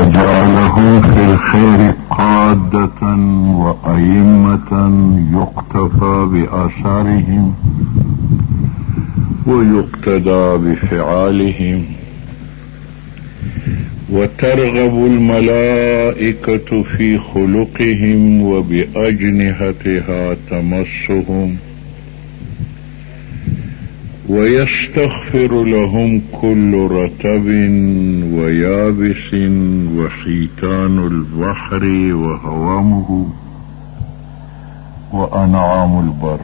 وجعلهم في الخير قادة وأئمة يقتفى بآثارهم ويقتدى بفعالهم، وترغب الملائكة في خلقهم وبأجنحتها تمسهم، ويستغفر لهم كل رطب ويابس وحيتان البحر وهوامه وأنعام البر،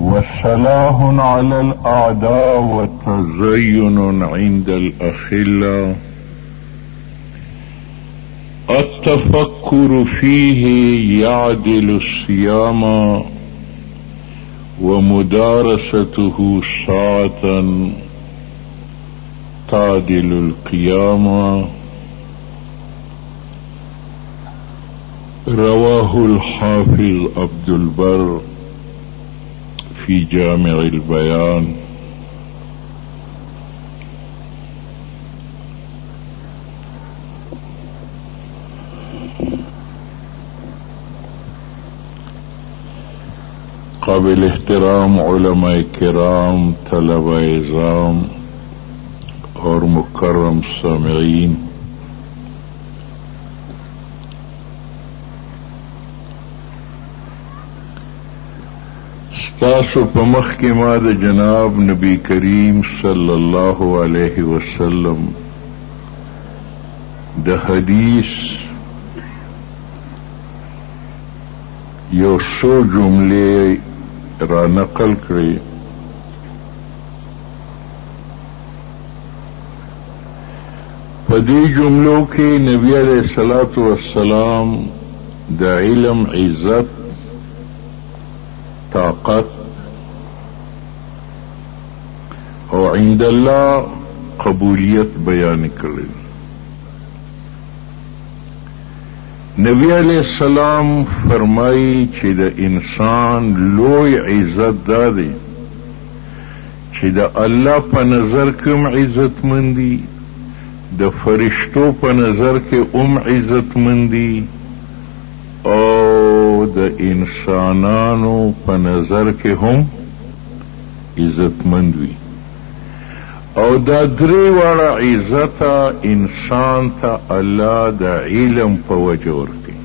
وسلاه على الأعداء وتزين عند الأخلاء. التفكر فيه يعدل الصيام، ومدارسته ساعة تعدل القيام. رواه الحافظ عبد البر في جامع البيان. قابل احترام علماء کرام، طلبہ اعظام اور مکرم سامعین، ستاسو په مخ کې ما د جناب نبی کریم صلی الله علیه وسلم د حدیث یو څو جملې را نقل کړي. په دې جملو کې نبی علیہ الصلوۃ والسلام د علم عزت، طاقت او عند الله قبولیت بیان کړي. نبی علیہ السلام فرمائی چې د انسان لوی عزت دا دی چې د الله په نظر کې عزت مندي، د فرشتو په نظر کې عزت مندي، او د انسانانو په نظر کې هم عزت مند وي. او دا درې واړه عزت انسان ته الله د علم په وجه ورکوي.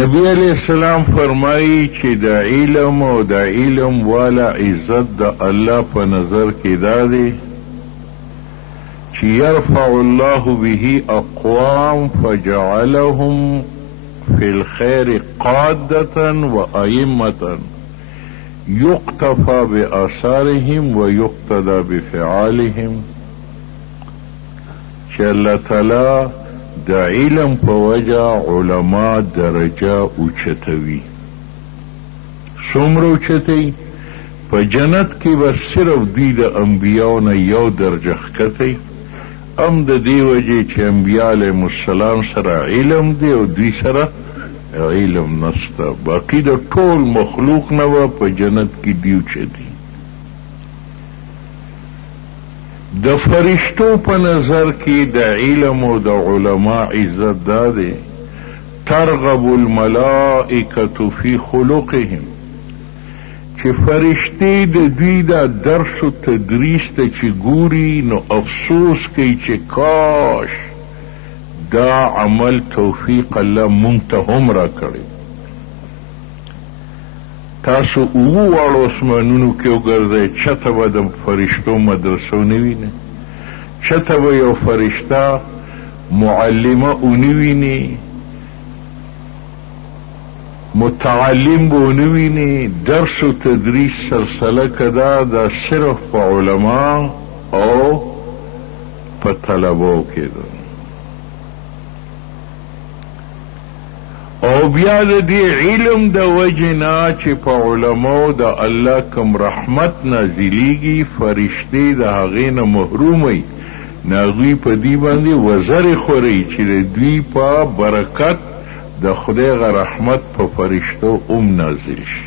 نبی علیہ السلام فرمایي چې د علم او د علم والا عزت د الله په نظر کې دا دی چې يرفع الله به اقوام فجعلهم في الخير قادة وأئمة يقتفى بآثارهم ويقتدى بفعالهم، چې الله تعالی د علم په وجه علما درجه اوچتوي. څومره اوچتوي؟ په جنت کې به صرف دوی د انبیاو نه یو درجه ښکتی، هم د دې وجې چې انبیا علیهم السلام سره علم دی او دوی سره علم نسته. باقی د ټول مخلوق نه به په جنت کې دیو چدي. د فرشتو په نظر کې د علم او د علماء عزت دا دی ترغب الملائکة فی خلقهم، چې فرشتې د دوی دا درس و تدریس ته چې ګوري نو افسوس کوي چې کاش دا عمل توفیق الله مونږ ته هم را کړی. تاسو اوو واړو اسمانونو کې وګرځئ، چته به د فرشتو مدرسو نه وینئ، چته به یو فرشته معلمه ونه وینئ، متعلم به ونه وینئ. درس و تدریس سلسله که دا صرف په علما او په طلبو کې ده. او بیا د دې علم د وجې نه چې په علماو د الله کوم رحمت نازلیږي، فرشتې د هغې نه محروم وي، نو هغوی په دې باندې وزرې خوري چې د دوی په برکت د خدای غ رحمت په فرشتو نازل شي.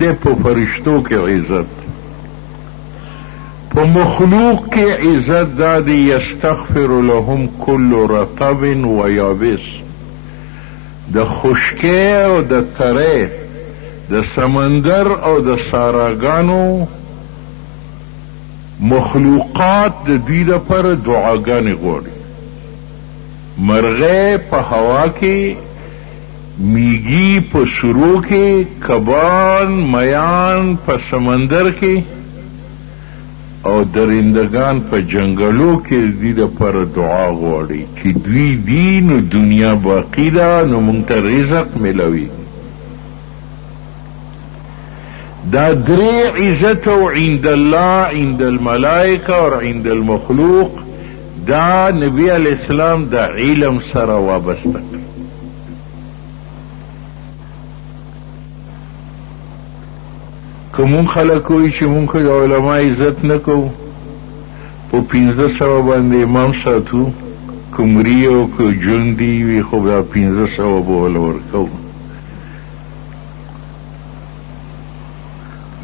د په فرشتو کې عزت. په مخلوق کې عزت دا دی یستغفر لهم کل رطب و یابس، د خشکۍ او د ترې، د سمندر او د ساراګانو مخلوقات د دوی لپاره دعاګانې غواړي. مرغۍ په هوا کې، میږي په سرو کې، کبان میان په سمندر کې او درندگان په جنگلو کې د دوی لپاره دعا غواړي چې دوی دي نو دنیا باقی ده، نو موږ ته رزق میلاوي. دا درې عزت او عند الله، عند الملائکه او عند المخلوق، دا نبی علیہ السلام دا علم سره وابسته کړ. که مونږ خلک وایي چې مونږ د علما عزت نه کوو، په 1500 باندې امام ساتو، که مري او که ژوندي وي خو دا 1500 به وله ورکوو.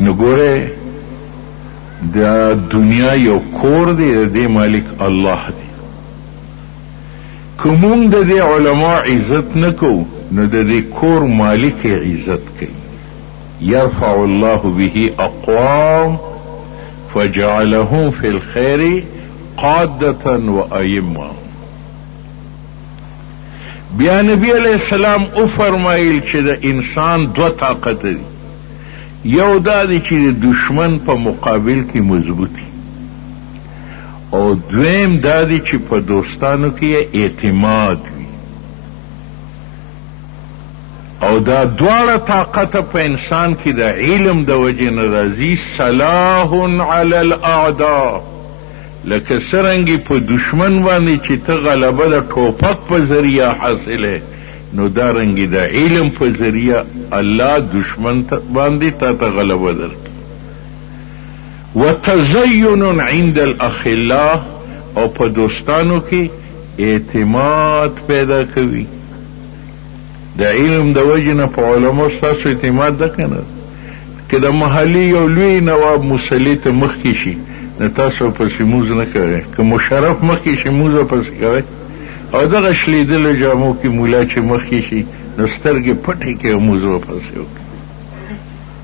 نو ګوره دا دنیا یو کور دی، د دې مالک الله دی. که مونږ د دې علما عزت نه کوو نو د دې کور مالک عزت کوي. يرفع الله به اقوام فجعلهم في الخير قادة وأئمة. بیا نبی علیہ السلام او فرمایل چې د انسان دو طاقت دی، یو دا دی چې د دشمن په مقابل کې مضبوطی، او دویم دا دی چې په دوستانو کې اعتماد وي. او دا دواړه طاقت په انسان کې د علم د وجې نه راځي. صلاح علی الاعداء، لکه څرنګې په دشمن باندې چې ته غلبه د ټوپک په ذریعه حاصله، نو دارنګې د علم په ذریعه الله دشمن باندې تا ته غلبه درکړي. وتزین عند الاخلاء، او په دوستانو کې اعتماد پیدا کوي. د علم د وجې نه په علماء ستاسو اعتماد ده که نه؟ که د محلي یو لوی نواب مصلي ته مخکې شي نو تاسو پسې موز نه کوئ، که مشرف مخکې شي موز پسې کوئ، او دغه شلیدلو جامو کې مولا چې مخکې شي نو سترګې پټې کې موز پسې وکړي.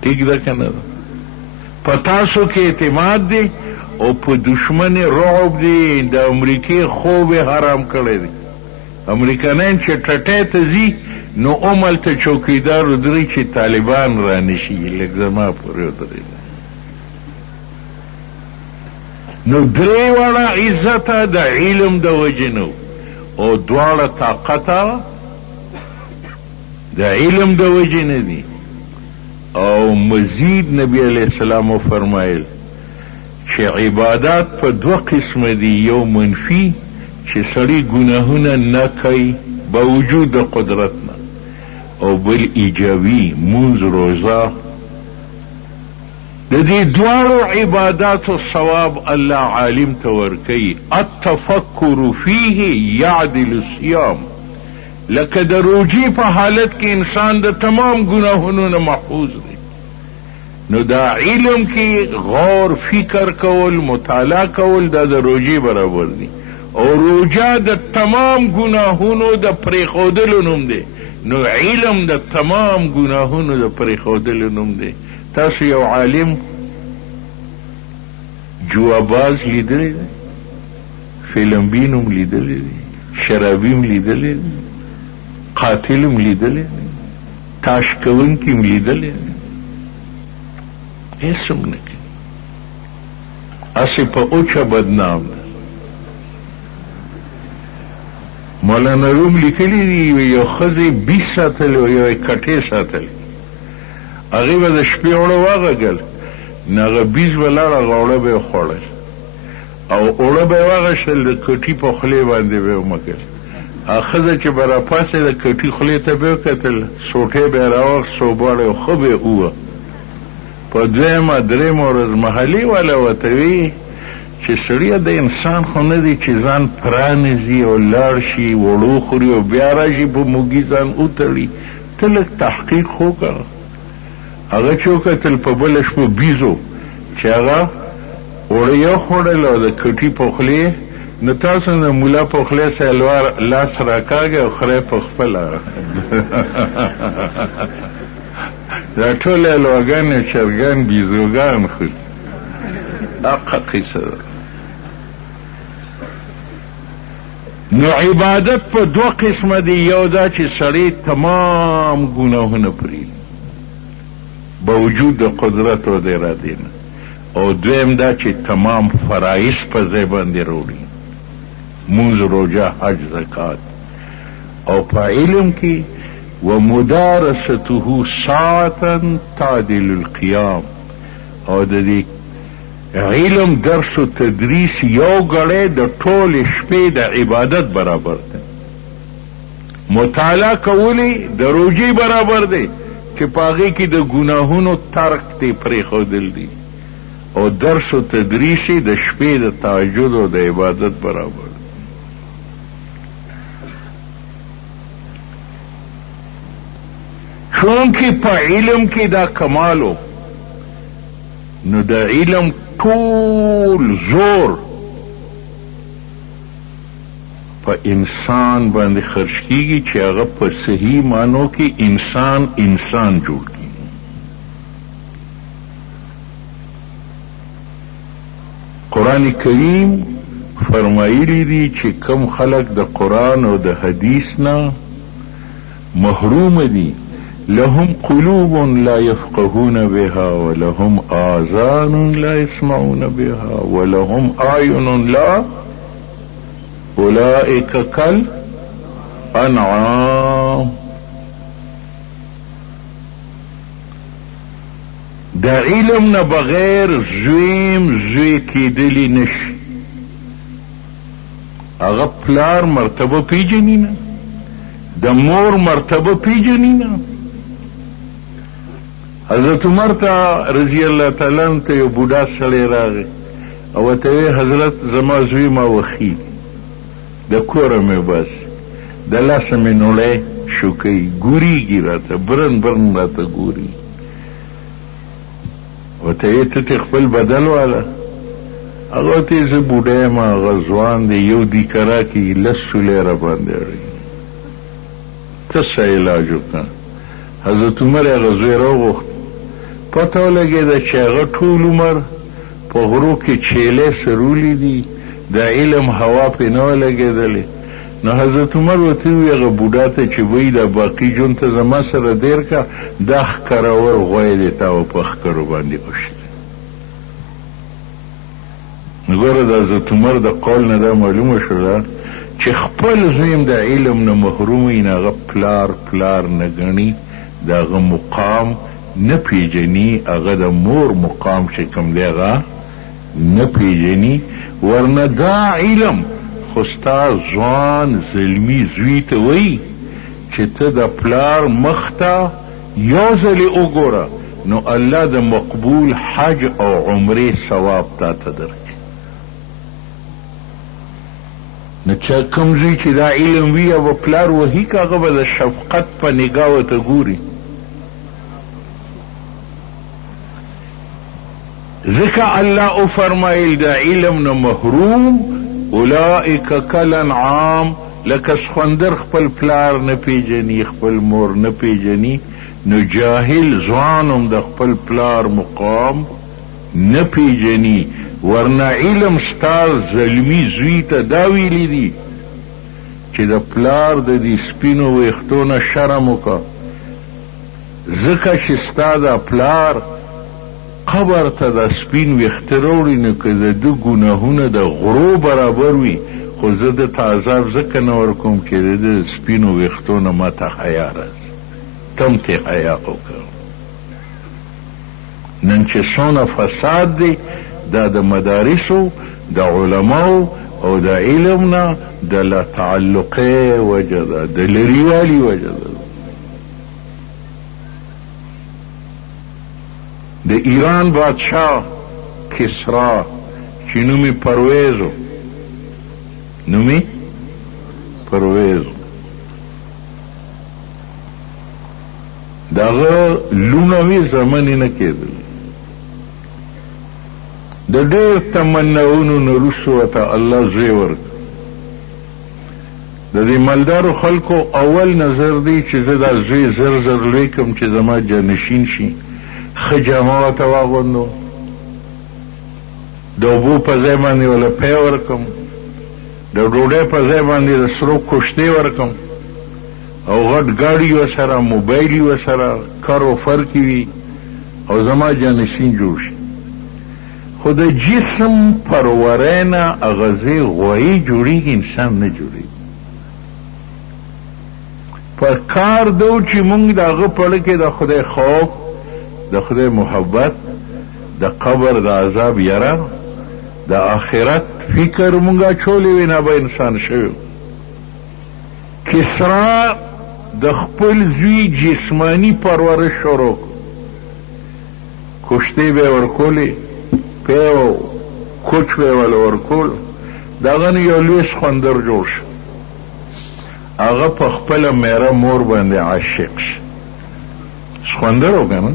ټیک ده که نه ده؟ په تاسو کې اعتماد دی او په دشمن رعب دی. د امریکې خوب حرام کړی دی. امریکانان چې ټټۍ ته ځي نو اوملته چوکیدار ودرې چې طالبان را نشي، لږ زما پورې ودرې. نو درې واړه عزته د علم د وجې نه او دواړه طاقته د علم د وجې نه دي. او مزید نبی علیہ السلام فرمایل چې عبادات په دوه قسمه دي، یو منفی چې سړی ګناهونه نه کوي با وجود د قدرت نه، او بل ایجابي مونځ روزه. د دې دواړو عباداتو ثواب الله عالم ته ورکوي. التفکر فیه یعدل الصیام، لکه د روجې په حالت کې انسان د تمام ګناهونو نه محفوظ دی. نو دا علم کې غور فکر کول، مطالعه کول، دا د روجې برابر دی. او روجه د تمام ګناهونو د پرېښودلو نوم دی، نو علم د تمام ګناهونو د پرېښودلو نوم دی. تاسو یو عالم جواباز لیدلی دی، فیلم هم لیدلی دی، شرابیم لیدلی دی، قاتلم لیدلی دی، تاش کوونکي هم لیدلی دی، هیڅ هم نه کوي. هسې په اوچه بدنام ده. مولانا روم لیکلی دی یو ښځې بیس ساتلی او یو کټې ساتلی، هغې به د شپې اوړه واغږل، نو هغه بیس به لاړ، هغه اوړه به یې خوړل او اوړه به یې واغشتل، د کټي په خولې باندې به یې ومږل. هغه ښځه چې به راپاسې د کټي خولې ته به یې وکتل، سوټۍ به یې راواخست، صوباړه یې ښه به یې ووه. په دویمه درېیمه ورځ محلي والا ورته وایي چې سړیه د انسان خو نه دی چې ځان پرانیزي او لاړ شي وړو خوري او بیا راشي په موږي ځان وتړي، ته لږ تحقیق خو کوه. هغه چې وکتل په بله شپه بیزو چې هغه اوړه یو خوړل او د کټي په خولې نو تاسو د مولا په خولې سره لاس راکاږئ او خره په خپله دا ټول الوګان چرګان بیزوګان خو حقه قصه ده. نو عبادت په دو قسمه دی، یو دا چې سړی تمام ګناهونه پرېږدي باوجود د قدرت او د ارادې نه، او دویم دا چې تمام فرایض په ځای باندې راوړي، مونځ، روژه، حج، زکات. او په علم کې ومدارسته ساعتا تعدل القیام، او د دې علم درس و تدریس یو غړی د ټول شپې د عبادت برابر دی. مطالعه کولی د روژې برابر دی چې په هغې کې د ګناهونو ترک دی پرېښودل دي، او درس و تدریس د شپې د تهجد او د عبادت برابر دی. چونکې په علم کې دا کمالو، نو د علم ټول زور په انسان باندې خرج کیږي چې هغه په صحیح معنو کې انسان جوړ کیږي. قرآن کریم فرمایلی دي چې کم خلق د قرآن او د حدیث نه محروم دي، لهم قلوب لا يفقهون بها ولهم آذان لا يسمعون بها ولهم أعين لا أولئك كالأنعام. دا علم نه بغیر زوی کېدلی نشي. هغه پلار مرتبه پیژني نه، د مور مرتبه پیژني نه. حضرت عمر ته رضی الله تعالی عنہ ته یو بوډا سړی راغی او ورته ویې حضرت زما زوی ما وخي د کوره مې بس د لاسه مې نوړی شوکوي، ګورېږي راته، برن راته ګوري. ورته ویې ته تې خپل بدل واله. هغه ورته یې زه بوډا یم، هغه ځوان دی، یو دیکره کې 10 سولې را باندې اړوي، ته څه علاج وکړه. حضرت عمر هغه زوی راوغوښت، پته ولګېده چې هغه ټول عمر په غرو کې چیلې سرولي دي، د علم هوا پې نه وه لګېدلې. نو حضرت عمر ورته ووایي هغه بوډا ته چې وایي دا باقي ژوند ته زما سره دیر که، دا ښکرور غوی دی تا و په ښکرو باندې اوښتې. نو ګوره د حضرت عمر د قول نه دا معلومه شوه چې خپل زوی د علم نه محروم وي، نه هغه پلار نه ګڼي، د هغه مقام نه پیژني، هغه د مور مقام چې کوم دی هغه نه پیژني. ورنه دا علم خو ستا ځوان زلمي زوی ته وایي چې ته د پلار مخ ته یو ځلې وګوره، نو الله د مقبول حج او عمرې ثواب تا ته درکړي. نو چې کوم زوی چې دا علم وي او پلار وهي که هغه به د شفقت په نګاه ورته ګوري. ذکر الله او فرمایل دا علم نه محروم اولئک کالانعام، لکه سخوندر خپل پلار نه پیژني، خپل مور نه پیژني، نو جاهل ځوانم د خپل پلار مقام نه پیژني. ورنه علم ستا زلمی زوی ته دا ویلی دي چې د پلار د دې سپینو ویښتو نه شرم وکړه، ځکه چې ستا د پلار قبر ته د سپین ویښته راوړي، نو که د ده ګناهونه د غرو برابر وي، خو زه د ته عذاب ځکه نه ورکوم چې د ده سپینو ویښتو نه ما ته حیا راځي، تم ترې حیا وکړه. نن چې څونه فساد دی دا د مدارسو، د علماو او د علم نه د لا تعلقې وجه ده، د لرېوالي وجه ده. د ایران بادشاه کسرا چې نومې پرویز دغه لوڼه وې زامن یې نه کېدل. د ډېر تمناونو نه وروسته ورته الله زوی ورکړ. د دې مالدارو خلکو اول نظر دی چې زه دا زوی زر زر لوی کړم چې زما جانشین شي، ښه جامه ورته واغوندم، د اوبو په ځای باندې وله پی ورکړم، د ډوډۍ په ځای باندې د سرو کوشتې ورکړم، او غټ ګاډي ورسره، موبایل یې ورسره، کر و فر کې وي، او زما جانشین جوړ شي. خو د جسم پرورۍ نه اغذې غوایي جوړېږي، انسان نه جوړېږي. په کار دو چې مونږ د هغه په اړه کې د خدای خوف، د خدای محبت، د قبر د عذاب یره، د آخرت فکر مونږ اچولی وي، نه به انسان شوی. کسرا د خپل زوی جسمانی پرورش شروع کشتې به ورکولې، پی او کوچ به ول ورکول، د هغه نه یو لوی سخوندر جوړ شو. هغه په خپله میره مور باندې عاشق شو. سخوندر و که نه؟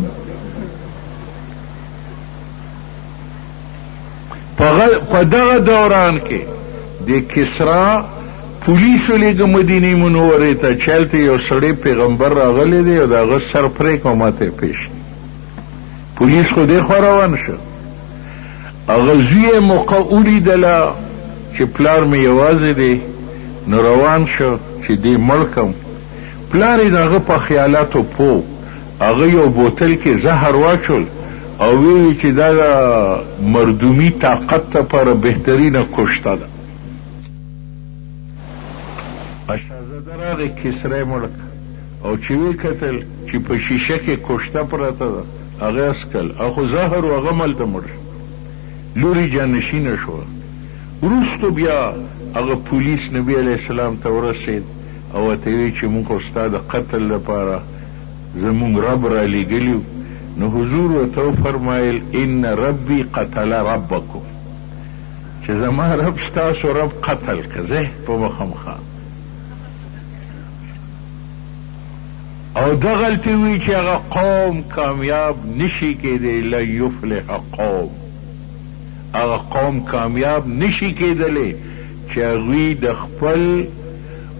په دغه دوران کې د کسرا پولیسو لیږه مدینې منورې ته چې هلته یو سړی پیغمبر راغلی دی او د هغه سر پرې کړه ما ته یې پیش کړي. پولیس خو دې خوا روان شو. هغه زوی یې موقع ولیدله چې پلار مې یوازې دی، نو روان شو چې دې مړ کړم. پلار یې د هغه په خیالاتو پوه، هغه یو بوتل کې زهر واچول او ویلي چې دا د مردومي طاقت لپاره بهترینه کشته ده. شهزاده راغی، کسری مړ او چې ویې کتل چې په شیشه کې کشته پرته ده، هغه یې څکل، او خو زهر و هغه ملته مړ شو. لوري جانشینه شوه. وروستو بیا هغه پولیس نبی علیه السلام ته ورسېد او ورته ویې چې موږ خو ستا د قتل لپاره زموږ رب را لېږلي، نو حضور ورته وفرمایل ان ربي قتل ربکم، چې زما رب ستاسو رب قتل که زه په مخامخا. او دغلته وی چې هغه قوم کامیاب نشي کېدی، لا یفلح قوم، هغه قوم کامیاب نشي کېدلی چې هغوی د خپل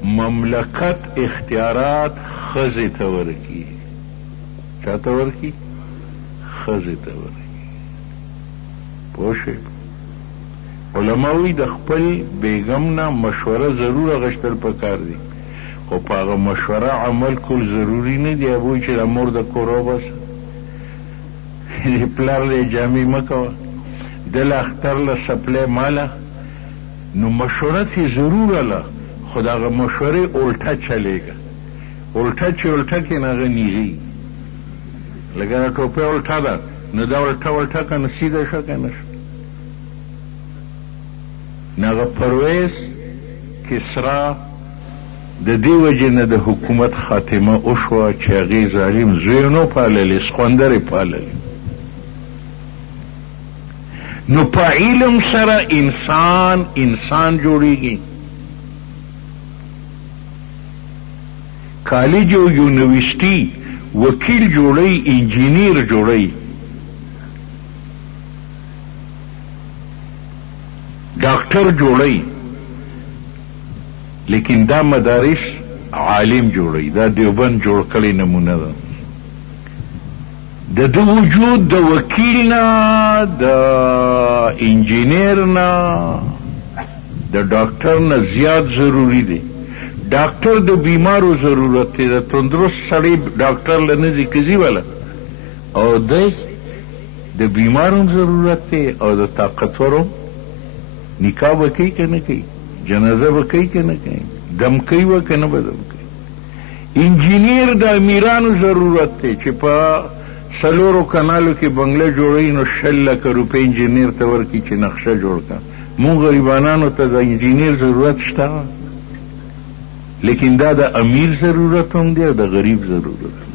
مملکت اختیارات ښځې ته ورکړي. چا ته ورکړي؟ ښځې ته ورکړي. پوه شوې؟ علما وایي د خپل بیګم نه مشوره ضرور اخیستل پکار دي، خو په هغه مشوره عمل کول ضروري نه دي. ابوی چې د مور د کور وباسه، د پلار له جامې مه کوه، د له اختر له سپلی ماله، نو مشوره تې ضروره له، خو د هغه مشورې الټه چلېږه. الټه چې الټه کړي نو هغه نیغېږي. لکه د ټوپۍ الټه ده، نو دا الټه که نه سیده شه که نه شه. نو هغه پرویز کسرا د دې وجې نه د حکومت خاتمه وشوه چې هغې ظالم زوی نو پاللې، سخوندر یې پاللې. نو په علم سره انسان جوړیږي. کالج او یونیورسټي وکیل جوړی، انجینیر جوړی، ډاکټر جوړی، لیکن دا مدارس عالم جوړی. دا دیوبند جوړ کړی نمونه ده. د ده وجود د وکیل نه، د انجینیر نه، د ډاکټر نه زیات ضروری دی. ډاکټر د بیمارو ضرورت دی، د تندرست سړی ډاکټر له نه ځي که ځي وله، او دی د بیمارو ضرورت دی، او د طاقتورو نکاح به کوي که نه کوي، جنازه به کوي که نه کوي، دم کوي به که نه به دم کوي. انجینیر د امیرانو ضرورت دی چې په څلورو کنالو کې بنګله جوړوي، نو 100 لکه روپۍ انجینیر ته ورکړي چې نقشه جوړ کړه. مونږ غریبانانو ته د انجینیر ضرورت شته، لیکن دا د امیر ضرورت هم دی او د غریب ضرورت هم.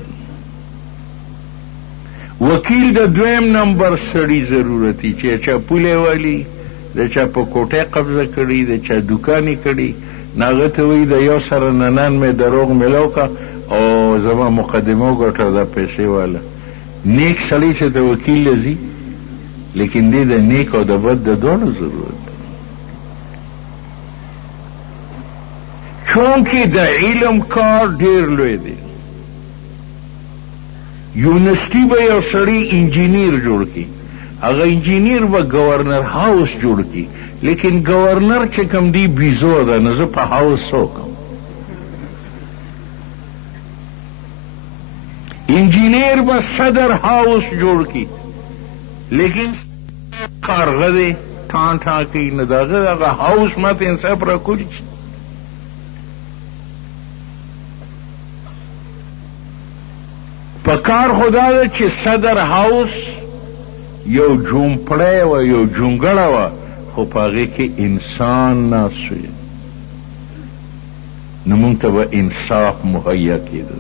وکیل د دویم نمبر سړي ضرورتي چې چا پولی والی، د چا په کوټۍ قبضه کړي، د چا دوکانې کړي، نو هغه ته وایي د یو سره ننان مې دروغ میلاو که او زما مقدمه وګټه دا پیسې واله. نیک سړی چې د وکیل له ځي، لیکن دې د نیک او د بد د دواړو ضرورت دی. چونکې د علم کار ډیر لوی دی. یونیورسټي به یو سړی انجینیر جوړ کړي، هغه انجینیر به گورنر هاوس جوړ کړي، لیکن گورنر چې کوم دی بیزو ده، نو زه په هاوس څوکم. انجینیر به صدر هاوس جوړ کړي، لیکن کارغه دی ټان ټان کوي، نو دغه هاوس ماته انصاف راکولی شي. په کار خدا ده چې صدر هاوس یو جومپړی وه، یو جونګړه وه، خو په هغې کې انسان ناست وي، نو موږ ته به انصاف مهیا کېده.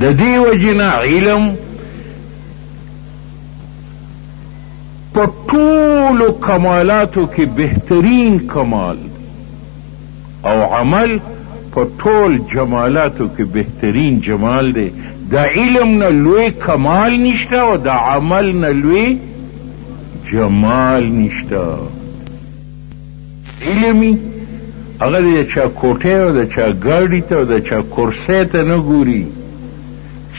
د دې وجې نه علم په ټولو کمالاتو کې بهترین کمال او عمل په ټول جمالاتو کې بهترین جمال دی. د علم نه لوی کمال نشته او د عمل نه لوی جمال نشته. علمي هغه د چا کوټې او د چا ګاډي ته او د چا کرسۍ ته نه ګوري.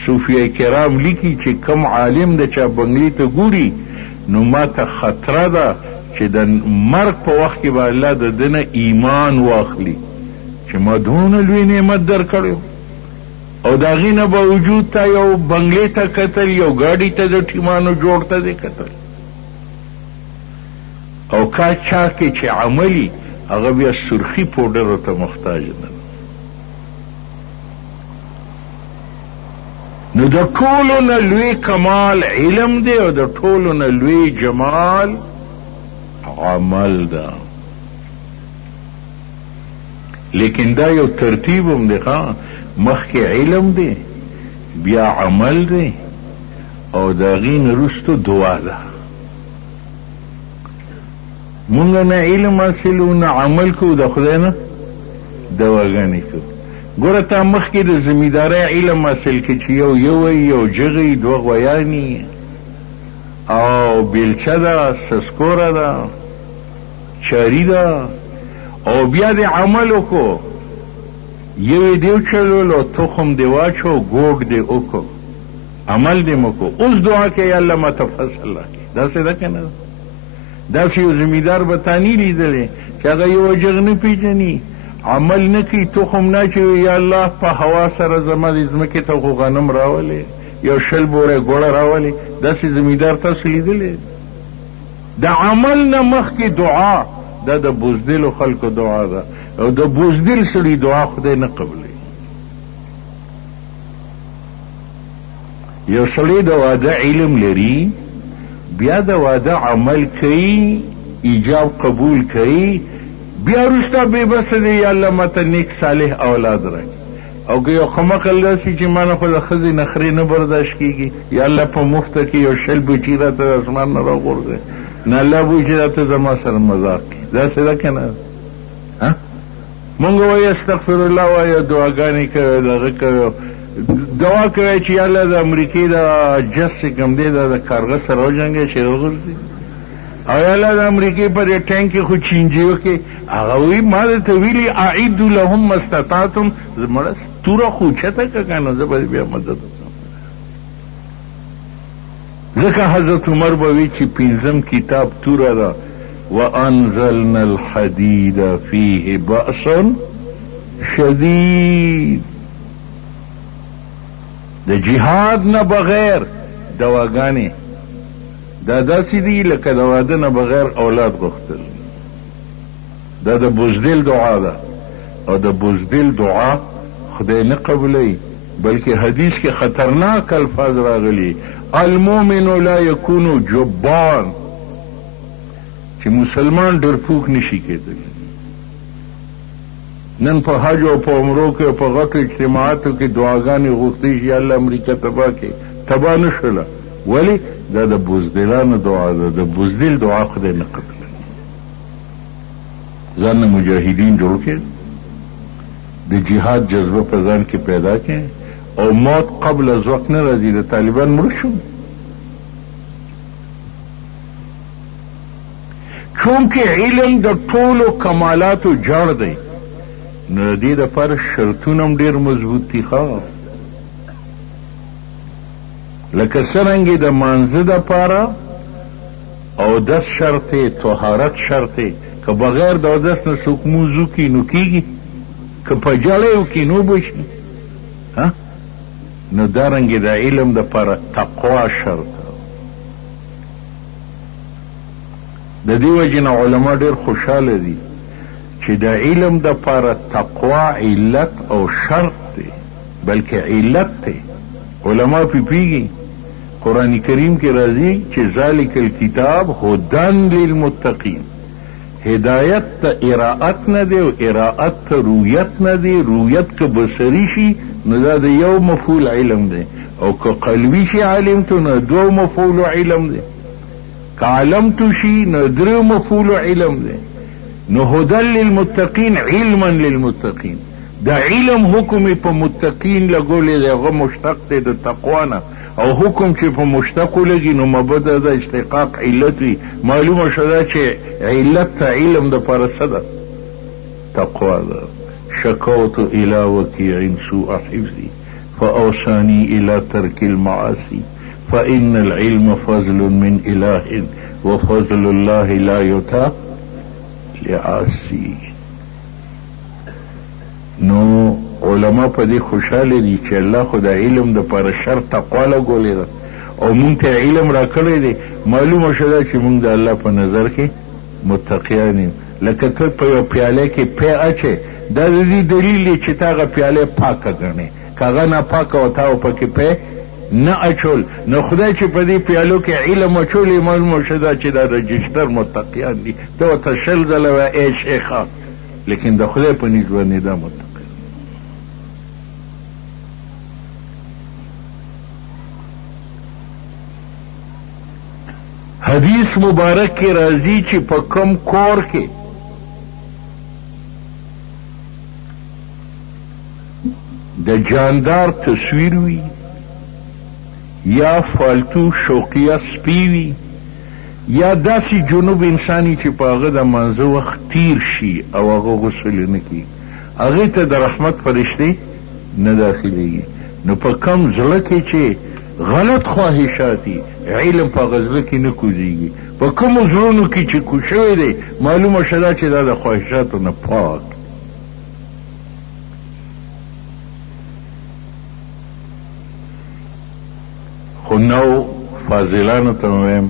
صوفیه کرام لیکي چې کم عالم د چا بنګلې ته ګوري، نو ما ته خطره ده چې د مرګ په وخت کې به الله د ده نه ایمان واخلي چې ما دونه لوی نعمت در کړی او د هغې نه باوجود تا یو بنګلې ته کتل، یو ګاډي ته د ټیمانو جوړ ته دې کتل. او کا چا کې چې عملي هغه بیا سرخي پوډرو ته محتاج نه. نو د ټولو نه لوی کمال علم دی او د ټولو نه لوی جمال عمل ده. لیکن دا یو ترتیب هم دی، مخکې علم دی، بیا عمل دی، او د هغې نه وروسته دعا ده. مونږ نه علم حاصلو، نه عمل کوو، د خدای نه دواګانې کوو. ګوره تا مخکې د زمیندارۍ علم حاصل کړي چې یو یوی، یو جغی، دوه غویانې او بیلچه ده، سسکوره ده، چاري ده، او بیا دې عمل وکړو، یوې دې وچلولو، تخم دې واچو، ګوډ دې وکړو، عمل دې مکړو. اوس دعا کوي الله ماته فصل راکړي. داسې ده که نه ده؟ داسې یو زمیندار به تا نه لیدلی چې هغه یوه جغ نه پېژني، عمل نه کوي، تخم نه اچوي، یا الله په هوا سره زما د ځمکې ته خو غنم راولې، یو 20 بوره ګوړه راولې. داسې زمیندار تاسو لیدلی؟ د عمل نه مخکې دعا، دا د بزدلو خلکو دعا ده، او د بزدل سړي دعا خدای نه قبلوي. یو سړی د واده علم لري، بیا د واده عمل کوي، ایجاب قبول کوي، بیا وروسته بې بسه دی یا الله ماته نیک صالح اولاد راکړي. او که یو خمقل داسې چې ما نه خو د ښځې نخرې نه برداشت کېږي، یا الله په مفته کې یو 20 بچي راته د اسمان نه راغورځوي، نه الله بوي چې راته زما سره مذاق کړي. داسې ده که نه؟ مونږ وایو استغفر الله، وایو دعاګانې کوي، دغه کوي، دعا کوي چې یا الله د امریکې د جس چې کوم دی د کارغه سره وجنګوي چې وغورځي، او یا الله د امریکې په دې ټینک کې خو چینجي وکړي. هغه وایي ما درته ویلي اعدوا لهم ما استطعتم، مړه توره خو اوچته که که نه، زه به بیا مدد وکړم. ځکه حضرت عمر به وي چې 5م کتاب توره ده، وانزلنا الحديد فيه بأس شدید. د جهاد نه بغیر دواګانې دا داسې دي لکه د واده نه بغیر اولاد غوښتل. دا د بزدل دعا ده، او د بزدل دعا خدای نه قبلوي، بلکې حدیث کې خطرناک الفاظ راغلي، المؤمن لا یکون جبان، چې مسلمان ډرپوک نشي کېدلی. نن په حج او په عمرو کې او په غټو اجتماعاتو کې دعاګانې غوښتې شي الله امریکا تباه کړي، تباه نه شوله. ولې؟ دا د بزدلانو دعا ده، د بزدل دعا خدای نه قبلوي. ځان نه مجاهدین جوړ کړي، د جهاد جذبه په ځان کې پیدا کړي، او موت قبل از وقت نه راځي. د طالبان مړه شو، چونکه علم د ټولو کمالاتو جړ دی نو د دې دپاره شرطونه هم ډېر مضبوط دي ښه لکه څرنګې د مانځه دپاره اودس شرط دی طهارت شرط دی که بغیر د اودس نه څوک مونځ وکړي نو کېږي که په جړی وکړي نو به شي نو دارنګې د علم دپاره تقوا شرط د دې وجې نه علما ډېر خوشحاله دي چې د علم دپاره تقوا علت او شرط دی بلکې علت دی علما پې پوهېږي قرآن کریم کې راځي چې ذلک الکتاب هدن للمتقین هدایت ته اراعت نه دی او اراعت ته رویت نه دی رویت که بصري شي نو دا د یو مفعول علم دی او که قلبي شي علمتو نو دو مفعول علم دی که علمتو شي نو درو مفعول علم دی نو هدن للمتقین علما للمتقین دا علم حکم په متقین لګولی دی هغه مشتق دی د تقوا نه او حکم چې په مشتقو لګي نو مبدا د اشتقاق علت وي معلومه شوه چې علت ته علم دپاره څه ده تقوا ده شکوت الى وکیع سوء حفظي فاوصاني الى ترك المعاصي فان العلم فضل من اله وفضل الله لا يؤتى لعاصي نو علما په دې خوشحاله دي چې الله خو د علم دپاره شرط تقوا لګولې ده او مونږ ته علم راکړی دی معلومه شوه چې مونږ د الله په نظر کې متقیان یو لکه ته په یو پیاله کې پی اچې دا د دې دلیل دی چې تا هغه پیاله پاکه ګڼې که هغه ناپاکه وه تا پکې پی نه اچول نو خدای چې په دې پیالو کې علم اچولی معلومه شوه چې دا رجسټر متقیان دي ته ورته شل ځله وایه ای شیخه لیکن د خدای په نیز باندې دا متقیان حدیث مبارک کې راځي چې په کم کور کې د جاندار تصویر وي یا فالتو شوقیه سپی وي یا داسې جنوب انسانی چې په هغه د مانځه وخت تیر شي او هغه غسل نه کړي هغې ته د رحمت فرشتې نه داخلیږي نو په کم زړه کې چې غلط خواهشاتي علم په هغه زړه کې نه کوزیږي په کومو زړونو کې چې کوز شوی دی معلومه شوه چې دا د خواهشاتو نه پاک خو نو فاضلانو ته وایم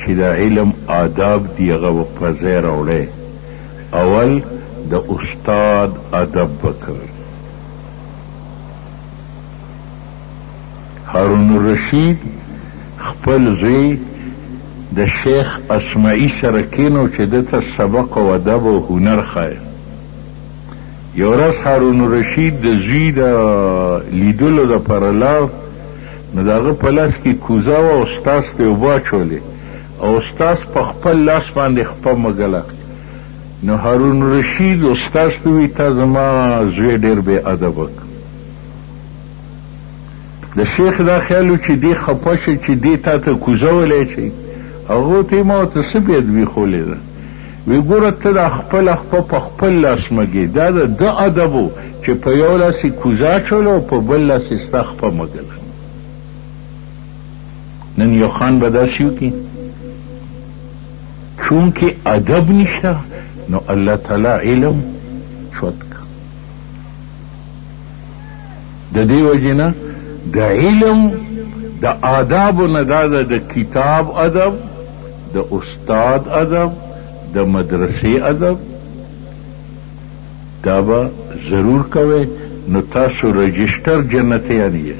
چې د علم آداب دي هغه په ځای راوړی اول د استاد ادب وکړئ هارون الرشید خپل زوی د شیخ اسمعی سره کینو چې دته سبق او ادب او هنر ښایي یو ورځ هارون الرشید د زوی د لیدلو دپاره لاړ نو د هغه په لاس کې کوزه وه او استاذ ته یې اوبه اچولې او استاذ په خپل لاس باندې خپه مږله نو هارون الرشید استاذ ته وایي تا زما زوی ډېر بې ادبه د شیخ دا خیال و چې دې خفه شه چې دې تا ته کوزه ولی چي هغو ته یې ما ورته څه بې ادبي ښولې ده وی ګوره ته دا خپله خپه په خپل لاس مږې دا د ده ادب و چې په یو لاس یې کوزه اچوله او په بل لاس یې ستا خپه مږله نن یو خان به داسې وکړي چونکې ادب نشته نو الله تعالی علم چوت که د دې وجې نه د علم د آدابو نه دا ده د کتاب ادب د استاد ادب د مدرسې ادب دا به ضرور کوئ نو تاسو رجسټر جنتیان یې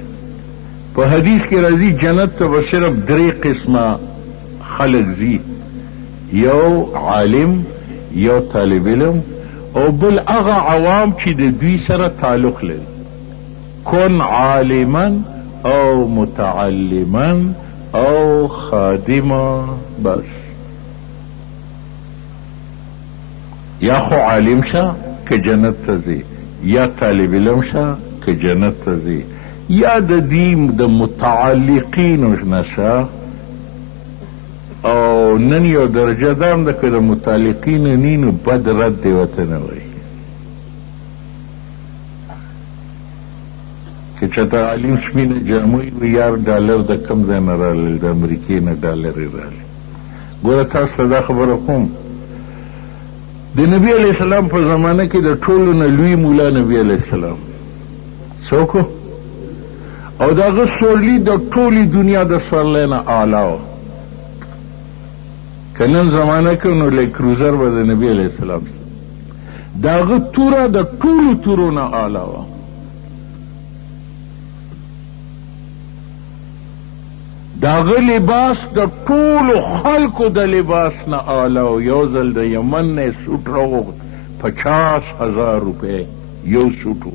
په حدیث کې راځي جنت ته به صرف درې قسمه خلق ځي یو عالم یو طالب علم او بل هغه عوام چې د دوی سره تعلق لري کن عالما او متعلما او خادما بس یا خو عالم شه که جنت ته ځي یا طالب علم شه که جنت ته ځي یا د دې د متعلقینو نشه او نن یو درجه دا هم ده که د متعلقینو نی نو بد رد دی ورته نه وایي که چاته عالم سپینه جامې وي یار ډالر د کم ځای نه راغلل د امریکې نه ډالر یې راغلي ګوره تاسو ته دا خبره کوم د نبي علیه السلام په زمانه کې د ټولو نه لوی مولا نبي علیه السلام څوک او د هغه سورلي د ټولې دنیا د سورلۍ نه اعلی و که نن زمانه کې نو لایک کروزر به د نبي علیه السلام د هغه توره د ټولو تورو نه اعلی وه د هغه لباس د ټولو خلکو د لباس نه اعلی و یو ځل د یمن نه یې سوټ راوغوښت 50,000 روپۍ یو سوټ و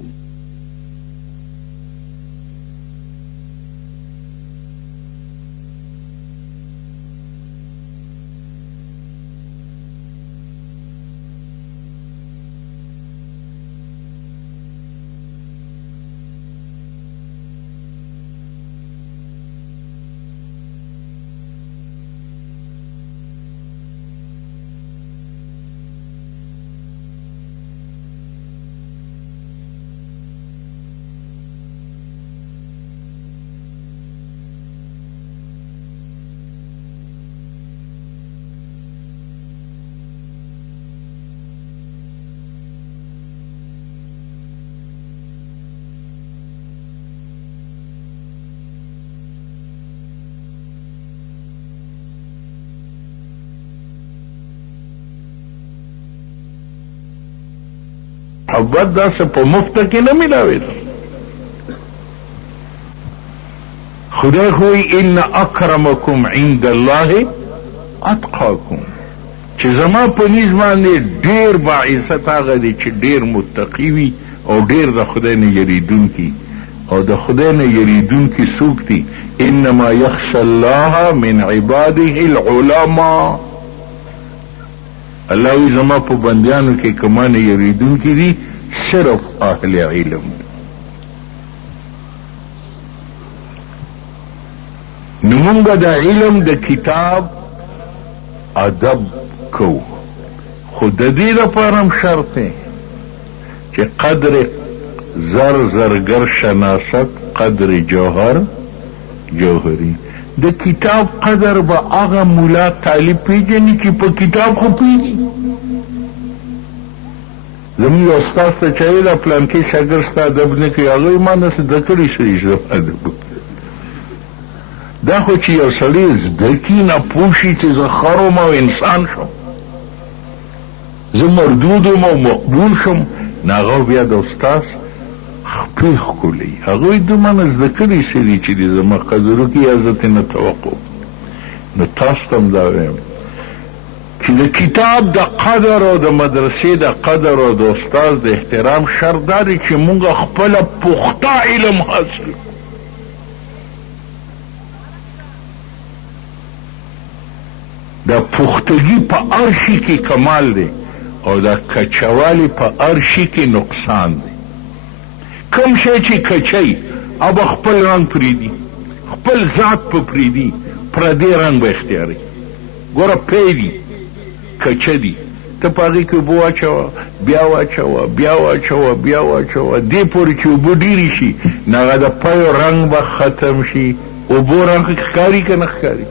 محبت داسې په مفته کې نه میلاوېده خدای خو وایي ان اکرمکم عند الله اتقاکم چې زما په نیز باندې ډېر باعزت هغه دی چې ډېر متقي وي او ډېر د خدای نه یریدونکي او د خدای نه یریدونکي څوک دي انما یخشى الله من عباده العلماء الله وی زما په بندیانو کې کمانه یریدونکي دي صرف اهل علم نو مونږ د علم د کتاب ادب کوو خو د دې لپاره هم شرط دی چې قدر زرگر شناست قدر جوهر جوهری د کتاب قدر به هغه مولا طالب پیژني چې په کتاب خو پوهېږي زموږ یو استاذ ته چې ویل پلانکي شاګرد ستا ادب نه کوي هغه یې ما نه زده کړی شي زما ادب دا خو چې یو سړی زده کي نه پوه شي چې زه خر وم او انسان شم زه مردود وم او مقبول شم نو هغه بیا د استاذ خپې ښکلوي هغوی دومره نه زده کړي څه دي چې د زما قدر وکړي یا زه ترې نه توقع نو تاسو ته هم دا وایم چې د کتاب د قدر او د مدرسې د قدر او د استاد د احترام شرط دا دی چې مونږ خپله پخته علم حاصل د پختګي په هر شي کې کمال دی او د کچوالي په هر شي کې نقصان دی کم شی چې کچی اب خپل رنګ پریدي خپل ذات په پریدي پردی رنګ به اختیاري ګوره پیدي کچه دي ته په هغې کې اوبه واچوه بیا واچوه بیا واچوه بیا واچوه دې پورې چې اوبه ډېرې شي نو هغه د پیو رنګ به ختم شي اوبو رنګ ښکاري که نه ښکاري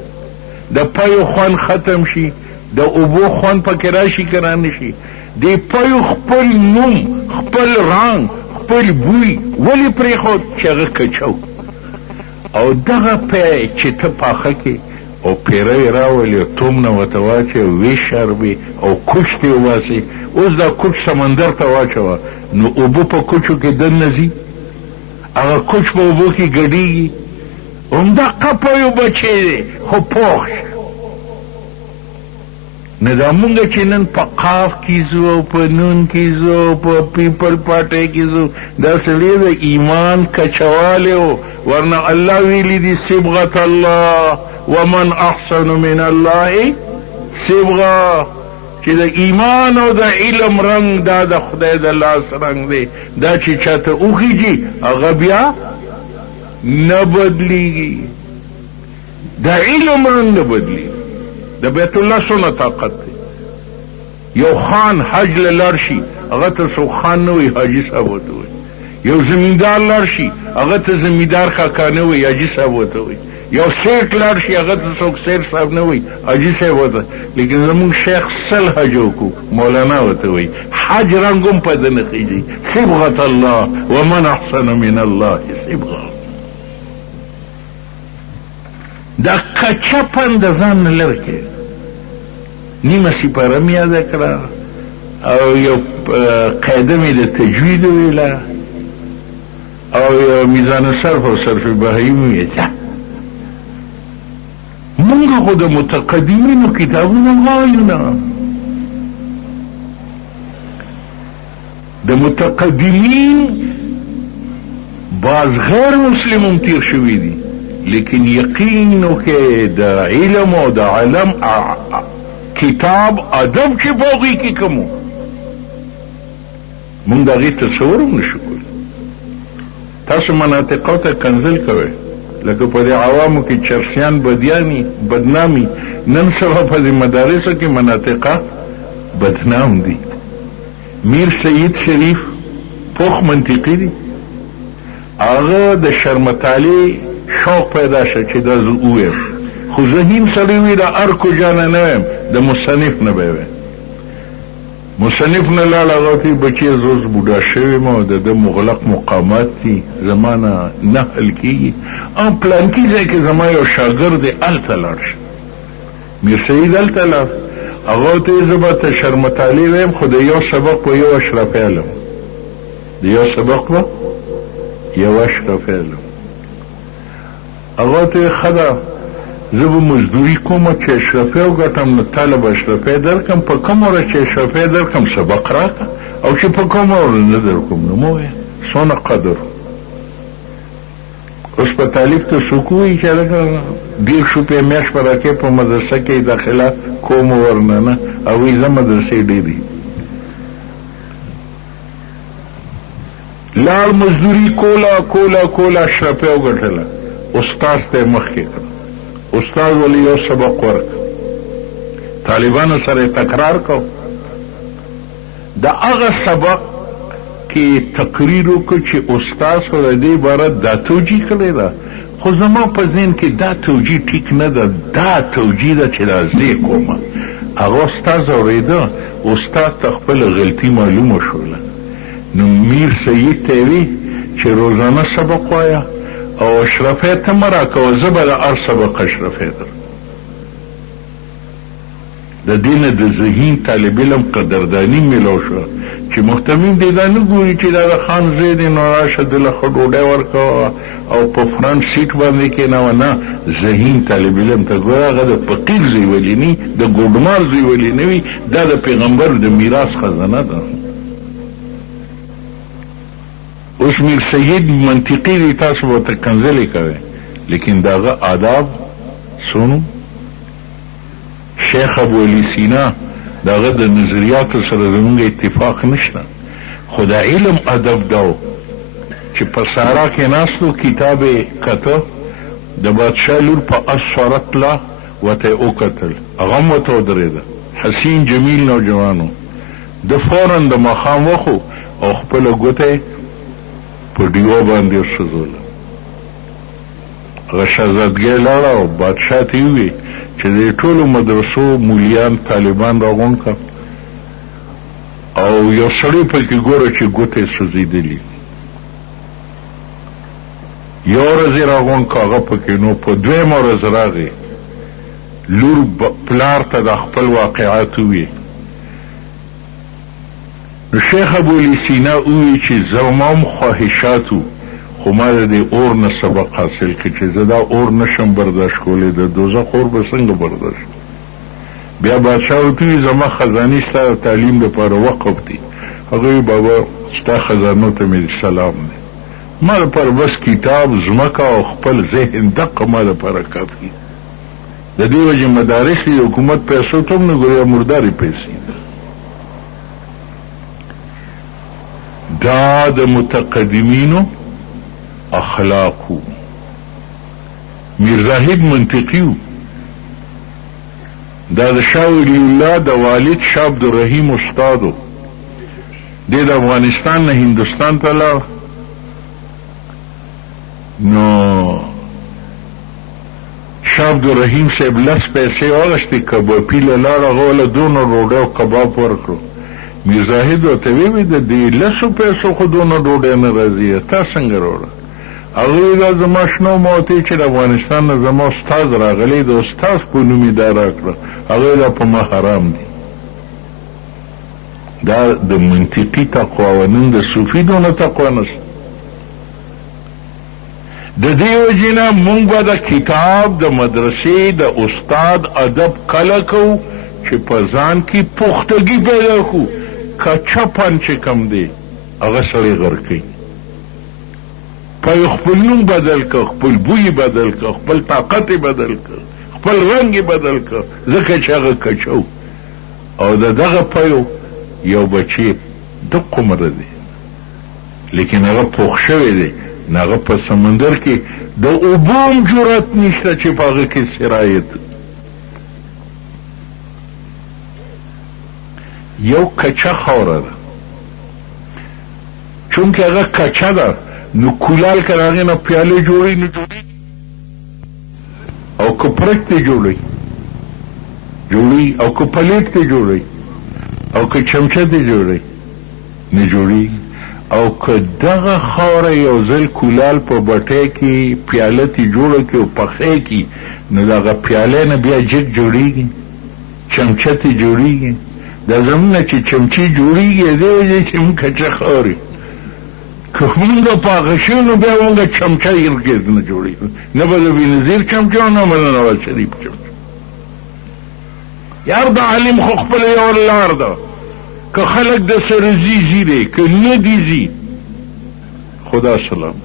د پیو خوند ختم شي د اوبو خوند پکې راشي که را نه شي د پیو خپل نوم خپل رنګ خپل بوی ولې پرېښود چې هغه کچو او دغه پی چې ته پاخه کې او پیره یې راولې او توم نه ورته واچوې ویې شربې او کوچ ته یې وباسې اوس دا کوچ سمندر ته واچوه نو اوبه په کوچو کې دننه ځي هغه کوچ په اوبو کې ګډېږي همدقه پیو بچی دی خو پوخ شه نه دا مونږ چې نن په قاف کې ځو او په نون کې ځو او په پیپل پاټۍ کې ځو دا سړی د ایمان کچوالی و ورنه الله ویلی دی صبغة الله ومن احسن من الله صبغه چې د ایمان او د علم رنګ دا د خدای د لاس رنګ دی دا چې چاته وخیږي هغه بیا نه بدلیږي د علم رنګ نه بدلیږي د بیت الله څونه طاقت دی. یو خان حج له لاړ شي هغه ته څوک خان نه وي، حاجي صاحب ورته وایي. یو زمیندار لاړ شي هغه ته زمیندار کاکا نه وي، حاجي صاحب ورته وایي. یو سیټ لاړ شي هغه ته څوک سیټ صاحب نه وي، حاجي صاحب ورته. لیکن زمونږ شیخ سل حج وکړو مولانا ورته وایي. حج رنګ هم په ده نه خیږي. صبغة الله ومن احسن من الله صبغه. دا کچه پند ځان نه لرې کړي. نیمه سپاره مې یاده کړه او یو قاعده مې د تجوید ویله او یو میزان صرف او صرف بهایي مې ویله. مونږ خو د متقدمینو کتابونه وایو نه. د متقدمین بعض غیر مسلمون تیر شوي دي، لیکن یقین وکړئ د علم او د علم کتاب ادب چې په هغوی کې کوم مونږ د هغې تصور هم نشو کولی. تاسو مناطقو ته کنزل کوئ لکه په دې عوامو کې چرسیان بدنامي. نن سبا په دې مدارسو کې مناطقه بدنام دي. میر سید شریف پوخ منطقي دي. هغه د شرمتالي شوق پیدا شه چې دا زه وویم، خو ذهین سړی وي د هر کجا نه نه ویم، د مصنف نه به ویم. مصنف نه لاړ هغه ورته بچی زه اوس بوډا شوی یم او د ده مغلق مقامات دي زما نه حل کېږي او پلانکي ځای کې زما یو شاګرد دی هلته لاړ شه. میر سید هلته لاړ. هغه ورته ویل زه به ته شرمتالي ویم خو د یو سبق په یو اشرفی علم، د یو سبق به یو اشرفی علم. هغه ورته ویل ښه ده زه به مزدوري کومه چې اشرفی وګټم نو تاله به اشرفی درکړم، په کومه ورځ چې اشرفی درکړم سبق راکړه او چې په کومه ورځ نه درکوم نو مه وایه. څونه قدر. اوس په طالب ته څوک وایي چې هلکه 100 روپۍ میاشت به راکې په مدرسه کې داخله کوم ورنه نه او وایي زه مدرسې ډېرې لاړ مزدوري کوله اشرفی وګټله. استاذ ته یې مخکې کړه. استاد ولی یو سبق ورک، طالبانو سره تکرار کو. د هغه سبق کې تقریر وکړو چې استاد خو د دې عبارت دا توجیه کړې ده، خو زما په ذهن کې دا توجیه ټیک نه ده، دا توجیه ده چې دا زه کومه. هغه استاد اورېده، استاد ته خپله غلطي معلومه شوله. نو میر سید ته یې وی چې روزانه سبق وایه او اشرفی ته مه راکوه، زه به د هر سبق اشرفی در. د دې نه د ذهین طالب علم قدرداني میلاو شوه چې محتمین دی دا نه ګوري چې دا د خان زوی دی نو راشه دله ښه ډوډۍ ورکوه او په فرانټ سیټ باندې کېنوه. نه، ذهین طالب علم ته ګوره هغه د فقیر زوی ولي نه وي، د ګوډمار زوی ولي نه وي، دا د پیغمبر د میراث خزانه ده. اوس میر سید منطقي دی، تاسو به ورته کنځلې کوئ، لیکن د هغه آداب څونو. شیخ ابوعلي سینا د هغه د نظریاتو سره زمونږ اتفاق نشته، خو د علم ادب دا و چې په سارا کې ناستو کتاب یې کته، د بادشاه لور په اسفارت لا ورته یې وکتل، هغه هم ورته ودرېده. حسین جمیل نوجوانو د فوراً د ماښام وخو او خپله ګوته په ډیوه باندې وسوځوله. هغه شهزادګۍ لاړه او بادشاه ته یې وویل چې د ټولو مدرسو مولیان طالبان راغونډ کړه او یو سړی پکې ګوره چې ګوته یې سوځېدلي. یو ورځ یې راغونډ کړه هغه پکې نو په دویمه ورځ راغی لور پلار ته د خپل واقعات وویل. نو شیخ ابوعلي سینا وویل چې زما هم خواهشاتو خو ما د دې اور نه سبق حاصل کړي چې زه دا اور نشم برداشت کولی، د دوزخ اور به څنګه برداشت. بیا بادشاه ورته وویل زما خزانې ستا د تعلیم دپاره وقف دي. هغه ویل بابا ستا خزانو ته مې سلام دی، ما دپاره بس کتاب ځمکه او خپل ذهن دقه ما دپاره کافي. د دې وجې مدارس د حکومت پیسو ته هم نه ګوري، مردارې پیسې دا د متقدمینو اخلاقو. میر زاهد منطقیو دا د شاه ولی الله د والد شاه عبدالرحیم استادو. دی د افغانستان نه هندوستان ته لاړ، نو شاه عبدالرحیم صاحب 10 پیسې واغېستې، کبابي له لاړ، هغه له دونه ډوډۍ او کباب ورکړو. میرزاهد ورته ویې د دې 10 پیسو خو دونه ډوډۍ نه راځي، تا څنګه راوړه؟ هغه وی دا زما شنو موتی چې د افغانستان نه زما استاد راغلی، د استاد په نوم یې دا راکړه، هغه دا په ما حرام دي. دا د منطقي تقوا و، نن د صوفي دونه تقوا نشته. د دې وجې نه مونږ به د کتاب د مدرسې د استاد ادب کله کوو چې په ځان کې پختګي پیدا کړو. کچه پن چې کم دی هغه سړی غر کوي، په خپل نوم بدل که، خپل بوی بدل که، خپل طاقت بدل که، خپل رنګ بدل که، ځکه چې هغه کچو. او د دغه پیو یو بچی دقه عمره دی، لیکن هغه پوخ شوی دی، هغه په سمندر کې د اوبو هم جرأت نشته چې په هغه کې سرایت. یو کچه خاوره ده، چونکه هغه کچه ده نو کولال که هغې نه پیالې جوړوي نو جوړوي، او که پرک ته جوړوي او که پلیټ ته جوړوي او که چمچه ته جوړوي نه جوړېږي. او که دغه خاوره یو ځل کولال په بټۍ کې پیاله ته جوړه کړي او پخې کړي نو دغه پیالې نه بیا جګ جوړېږي، چمچه ته جوړېږي. دا زموږ نه چې چمچې جوړېږي دې وجې چې موږ کچه خاورې، که مونږ په هغه شو نو بیا مونږ چمچه هرګز نه جوړېږو، نه به د بېنظیر چمچه او نه به د نواز شریف چمچه. یار د عالم خو خپله یو لار ده، که خلک د سره ځي ځي دی، که نه دي ځي. خدا سلام.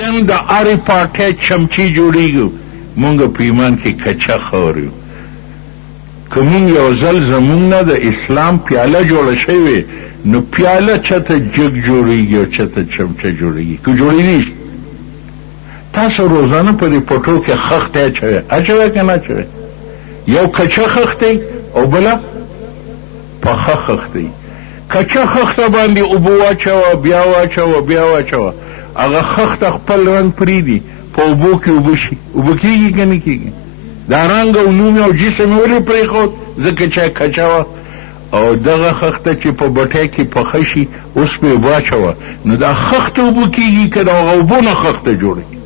نن د هرې پارټۍ چمچې جوړېږو، مونږ په ایمان کې کچه خاور یو. که مونږ یو ځل زمونږ نه د اسلام پیاله جوړه شوې نو پیاله چاته جګ جوړېږي او چاته چمچه جوړېږي، که جوړېږي. تاسو روزانه په دې پټو کې خښته اچوئ که نه اچوئ؟ یو کچه خښتئ او بله پخه خښتئ. کچه خښته باندې اوبه واچوه، بیا واچوه، بیا واچوه، هغه خښته خپل رنګ پرېږدي، په اوبو کې اوبه شي. اوبه کېږي که نه کېږي؟ دا رنګ او نوم او جسم یې ولې پرېښود؟ ځکه چې کچه وه. او دغه خښته چې په بټۍ کې پخه شي اوس پې واچوه، نو دا خښته اوبه کېږي که د هغه اوبو نه خښته جوړوي؟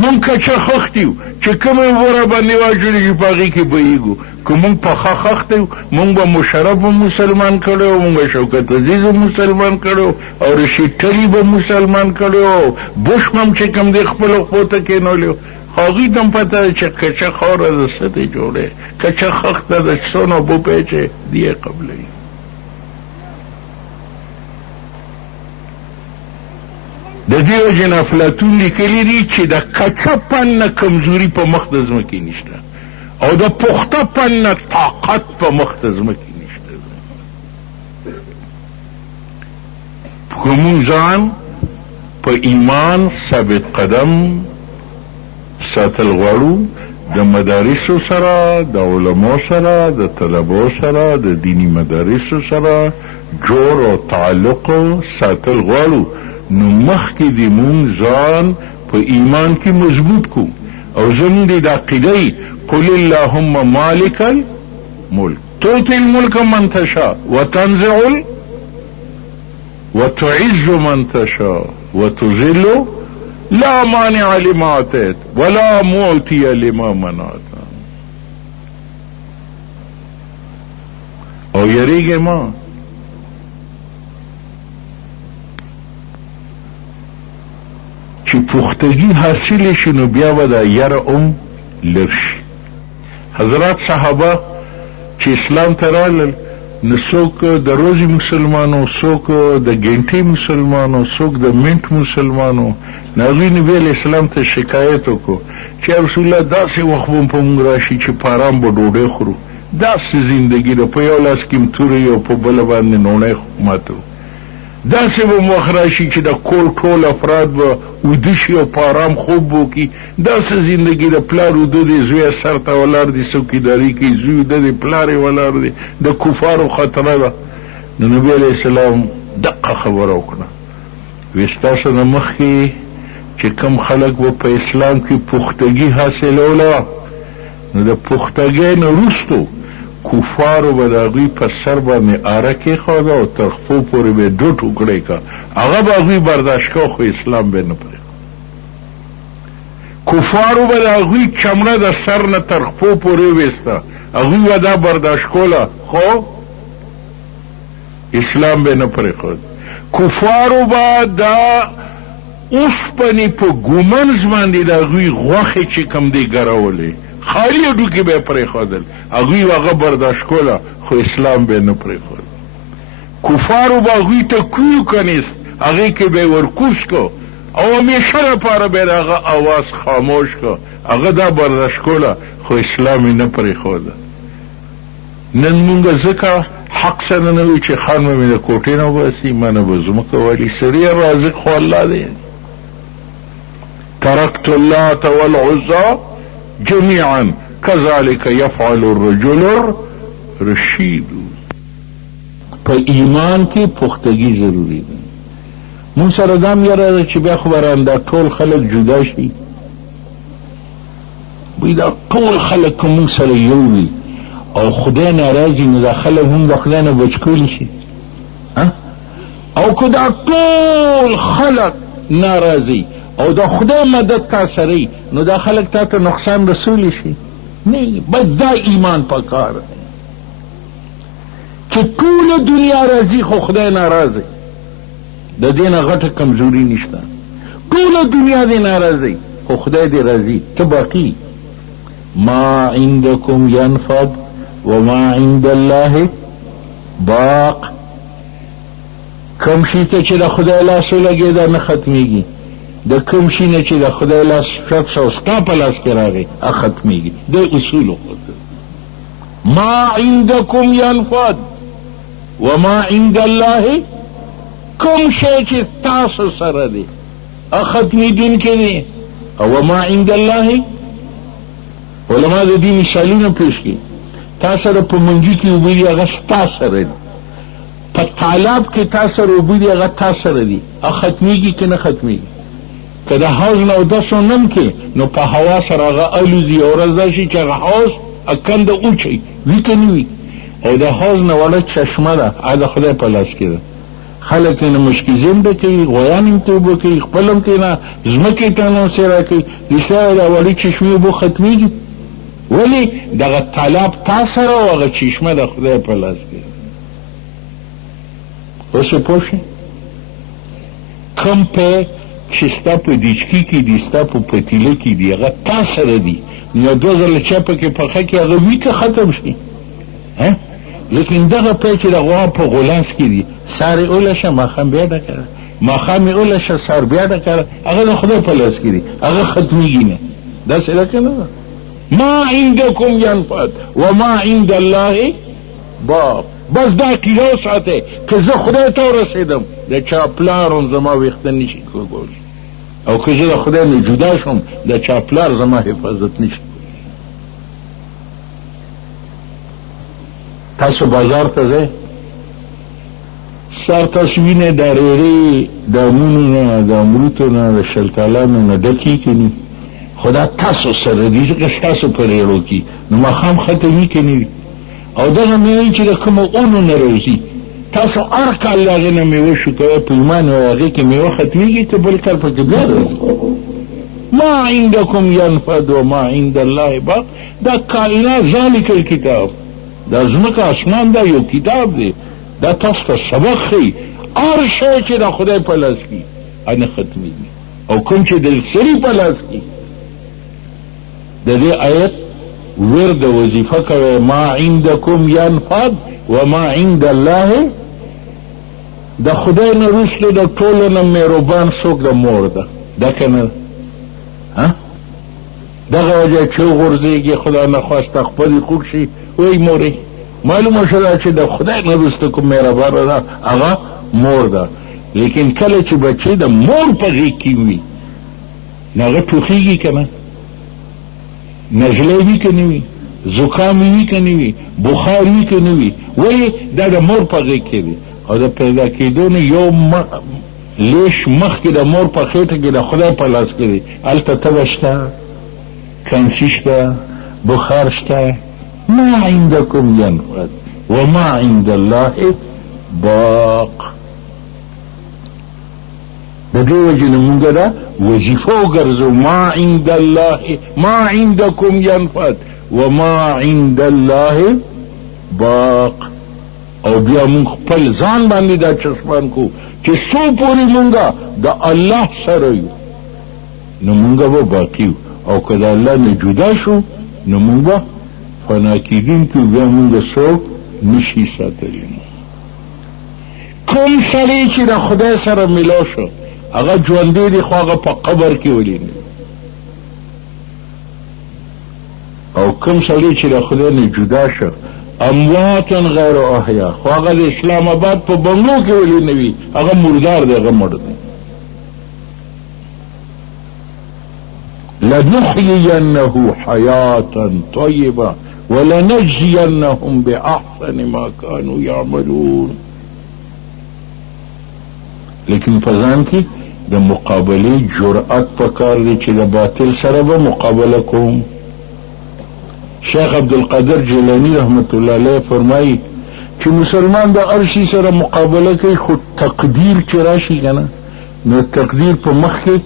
مونږ کچه خښت یو چې کومې اوبه را باندې واچوړېږي په هغې کې بهیږو. که مونږ پخه خښت یو، مونږ به مشرف به مسلمان کړی و، مونږ به شوکت عزیز به مسلمان کړی و، او رشید ټلي به مسلمان کړی و، بوش به هم چې کوم دی خپلو خپو ته کېنولی و. خو هغوی ته هم پته ده چې کچه خاوره د څه دی جوړی، کچه خښته د څونه اوبو پی چې دی یې قبلوي. د دې وجې نه افلاطون لیکلي دي چې د کچه پن نه کمزوري په مخ د ځمکې نشته، او د پخته پن نه طاقت په مخ د ځمکې نشته. که مونږ ځان په ایمان ثابت قدم ساتل غواړو، د مدارسو سره، د علماء سره، د طلباو سره، د دینی مدارسو سره جوړ او تعلق ساتل غواړو، نو مخکې د مونږ ځان په ایمان کې مضبوط کو. او زمونږ د عقیدې قل اللهم مالک الملک تؤتي الملک من تشاء وتنزع وتعز من تشاء وتذل لا مانع لما اعطيت ولا معطي لما منعت. او یریږي ما چې پختګي حاصل شي نو بیا به دا یره لږ شي. حضرات صحابه چې اسلام ته رالل نو څوک د ورځې مسلمانو، څوک د ګنټې مسلمانو، څوک د منټ مسلمانو. نو هغوی نبي علیه السلام ته شکایت وکړو چې رسول الله داسې وخت به په موږ راشي چې په ارام به ډوډۍ خورو، داسې زندګي ده، په یو لاس کې م تورې او په بله باندې نوڼی ماتو. داسې به مخ راشي چې د کور ټول افراد به ویده شي او په ارام خوب وکړي. داسې زندګي د پلار وده دی، زوی سر ته ولاړ دی څوکیداري کوي، زوی وده دی پلار یې ولاړ دی، د کفارو خطره ده. نو نبي علیه السلام دقه خبره وکړه، وی ستاسو نه مخکې چې کوم خلک به په اسلام کې پختګي حاصلوله، نو د پختګۍ نه وروستو کفارو به د هغوی په سر باندې اره کېښوده او تر خپو پورې به یې دوه ټوکړی که، هغه به هغوی برداشت که، خو اسلام به یې نه پرېښود. کفارو به د هغوی چمړه د سر نه تر خپو پورې وویسته، هغوی به دا برداشت کوله، خو اسلام به یې نه پرېښود. کفارو به دا اوسپنې په ګومنز باندې د هغوی غوښې چې کوم دی ګرولې، خالی ډوکې به یې پرېښودل، هغوی هغه برداشت کوله، خو اسلام به یې نه پرېښود. کفارو به هغوی ته کویو کنیست، هغې کې به یې ورکوس کو او همیشه لپاره به یې د هغه اواز خاموش کو، هغه دا برداشت کوله، خو اسلام یې نه پرېښوده. نن مونږ ځکه حق سره نه وي چې خان به مې د کوټې نه وباسي، ما نه به ځمکه والي، سړی رازق خو الله دی. ترکت اللات والعزى جميعا كذلك يفعل الرجل الرشید. په ایمان کې پختګي ضروري ده. مونږ سره دا هم یاره ده چې بیا خو به راندا ټول خلک جدا شي، وایي دا ټول خلک که مونږ سره یو وي او خدای ناراضي، نو دا خلک هم د خدای نه بچ کولی شي. او که دا ټول خلک ناراضي او د خدای مدد تا سره ای، نو دا خلک تا ته نقصان رسولی شي نه. باید دا ایمان پکار دی چې ټوله دنیا راضي خو خدای ناراضي، د دې نه غټه کمزوري نشته. ټوله دنیا دی ناراضي خو خدای دی راضي، ته باقي. ما عندکم ینفد وما عند الله باق. کم شي ته چې د خدای لاس ولګي دا نه ختمیږي، د کوم شي نه چې د خدای لاس شت شو ستا په لاس کې راغی هغه ختمیږي. د اصولو خود ما عندکم ینفد وما عند الله، کوم شی چې تاسو سره دی هغه ختمیدونکی دی، او وما عند الله علما د دې مثالونه پیش کړي. تا سره په منجي کې اوبه دي هغه ستا سره دي، په تالاب کې تا سره اوبه دي هغه تا سره دي، هغه ختمیږي که نه ختمیږي؟ که د حوض نه اودس ونم کې نو په هوا سره هغه الوزي، او ورځ دا شي چې هغه حوض کنده اوچوي، وي که نه وي؟ او د حوض نه وړه چشمه ده، هغه د خدای په لاس کې ده. خلک یې نه مشکیزم به کوي، غویان هم ته اوبه کوي، خپل هم ته نه ځمکې ته نه څیرا کوي، رښتیا د وړې چشمې اوبه ختمیږي؟ ولې؟ دغه تالاب تا سره او هغه چشمه د خدای په لاس کې ده. اوس یې پوه شئ، کم پی چې ستا په دیچکي کې دي، ستا په پتیله کې دي، هغه تا سره دي، نو دوه ځله چا پکې پخه کې هغه وي که ختم شي؟ لیکن دغه پی چې د غوا په غولانس کې دي، سار یې اولشه ماښام بیا ډکه، ماښام یې اولشه سار بیا ډکه، هغه د خدای په لاس کې دي، هغه ختمیږي نه. داسې ده که نه ده؟ ما عندکم ینفد وما عند الله باق. بس دا عقیده وساتئ که زه خدای ته ورسېدم د چا پلارم زما ویښته نشي کولی، او که زه د خدای نه جدا شم د چا پلار زما حفاظت نشي. تاسو بازار ته ځئ، سار تاسو وینئ د ریړې د امونو نه، د امروتو نه، د شلتالانو نه ډکې که نه؟ خو دا تاسو سره دي، ځکه ستاسو په ریړو کې، نو ماښام ختمي که نه وي؟ او دغه میوې چې د کومو اونو نه راځي، تاسو هر کال د هغې نه میوه شو کوئ په ایمان، او هغې کې میوه ختمیږي که بل کال پکې بیا راځي. ما عندکم ینفد وما عند الله باق. دا کائنات ذالک الکتاب، دا ځمکه اسمان دا یو کتاب دی، دا تاسو ته سبق ښیي. هر شی چې د خدای په لاس کې نه ختمیږي، او کوم چې د سړي په لاس کې. د دې آیت ورد وظیفه کوي، ما عندکم ینفد وما عند الله. د خدای نه وروسته د ټولو نه مهربان څوک د مور ده، ده که نه؟ دغه وجه چې وغورځېږي خدای نخواسته خپلې خوږ شي، وایي مورې. معلومه شوه چې د خدای نه وروسته کوم مهربانه ده هغه مور ده. لیکن کله چې بچی د مور په غېږ کې وي نو هغه ټوخېږي که نه، نزله وي که نه وي، زکام وي که نه وي، بخار وي که نه وي، ولې دا د مور په غېږ کې دی. او د پیدا کېدو نه یو لیش مخکې د مور په خېټه کې د خدای په لاس کې دی. هلته تبه شته، کنسي شته، بخار شته. ما عندکم ینفد وما عند الله باق. د دې وجې نه مونږ دا وظیفه وګرځو، ما عند الله، ما عندکم ینفد وما عند الله باق. او بیا مونږ خپل ځان باندې دا چشمان کو چې څو پورې مونږه د الله سره یو نو مونږ به باقي یو، او که د الله نه جدا شو نو مونږ به فنا کېدونکي بیا مونږ څوک نشي ساتلی. کوم سړی چې د خدای سره ملاو شو هغه ژوندی دی، خو هغه په قبر کې ولې نه، او کوم سړی چې د خدای نه جدا شو امواتن غیر احیا، خو هغه د اسلام آباد په بنګلو کې ولې نه وي، هغه مردار دی، هغه مړ دی. لنحيينه حياة طيبة ولنجزينهم بأحسن ما كانوا يعملون. لیکن په ځان کې د مقابلې جرأت پکار دی چې د باطل سره به مقابله کوم. شیخ عبدالقادر جیلانی رحمت الله علیه فرمایي چې مسلمان د هر شي سره مقابله کوي، خو تقدیر چې راشي که نه نو تقدیر په مخ کې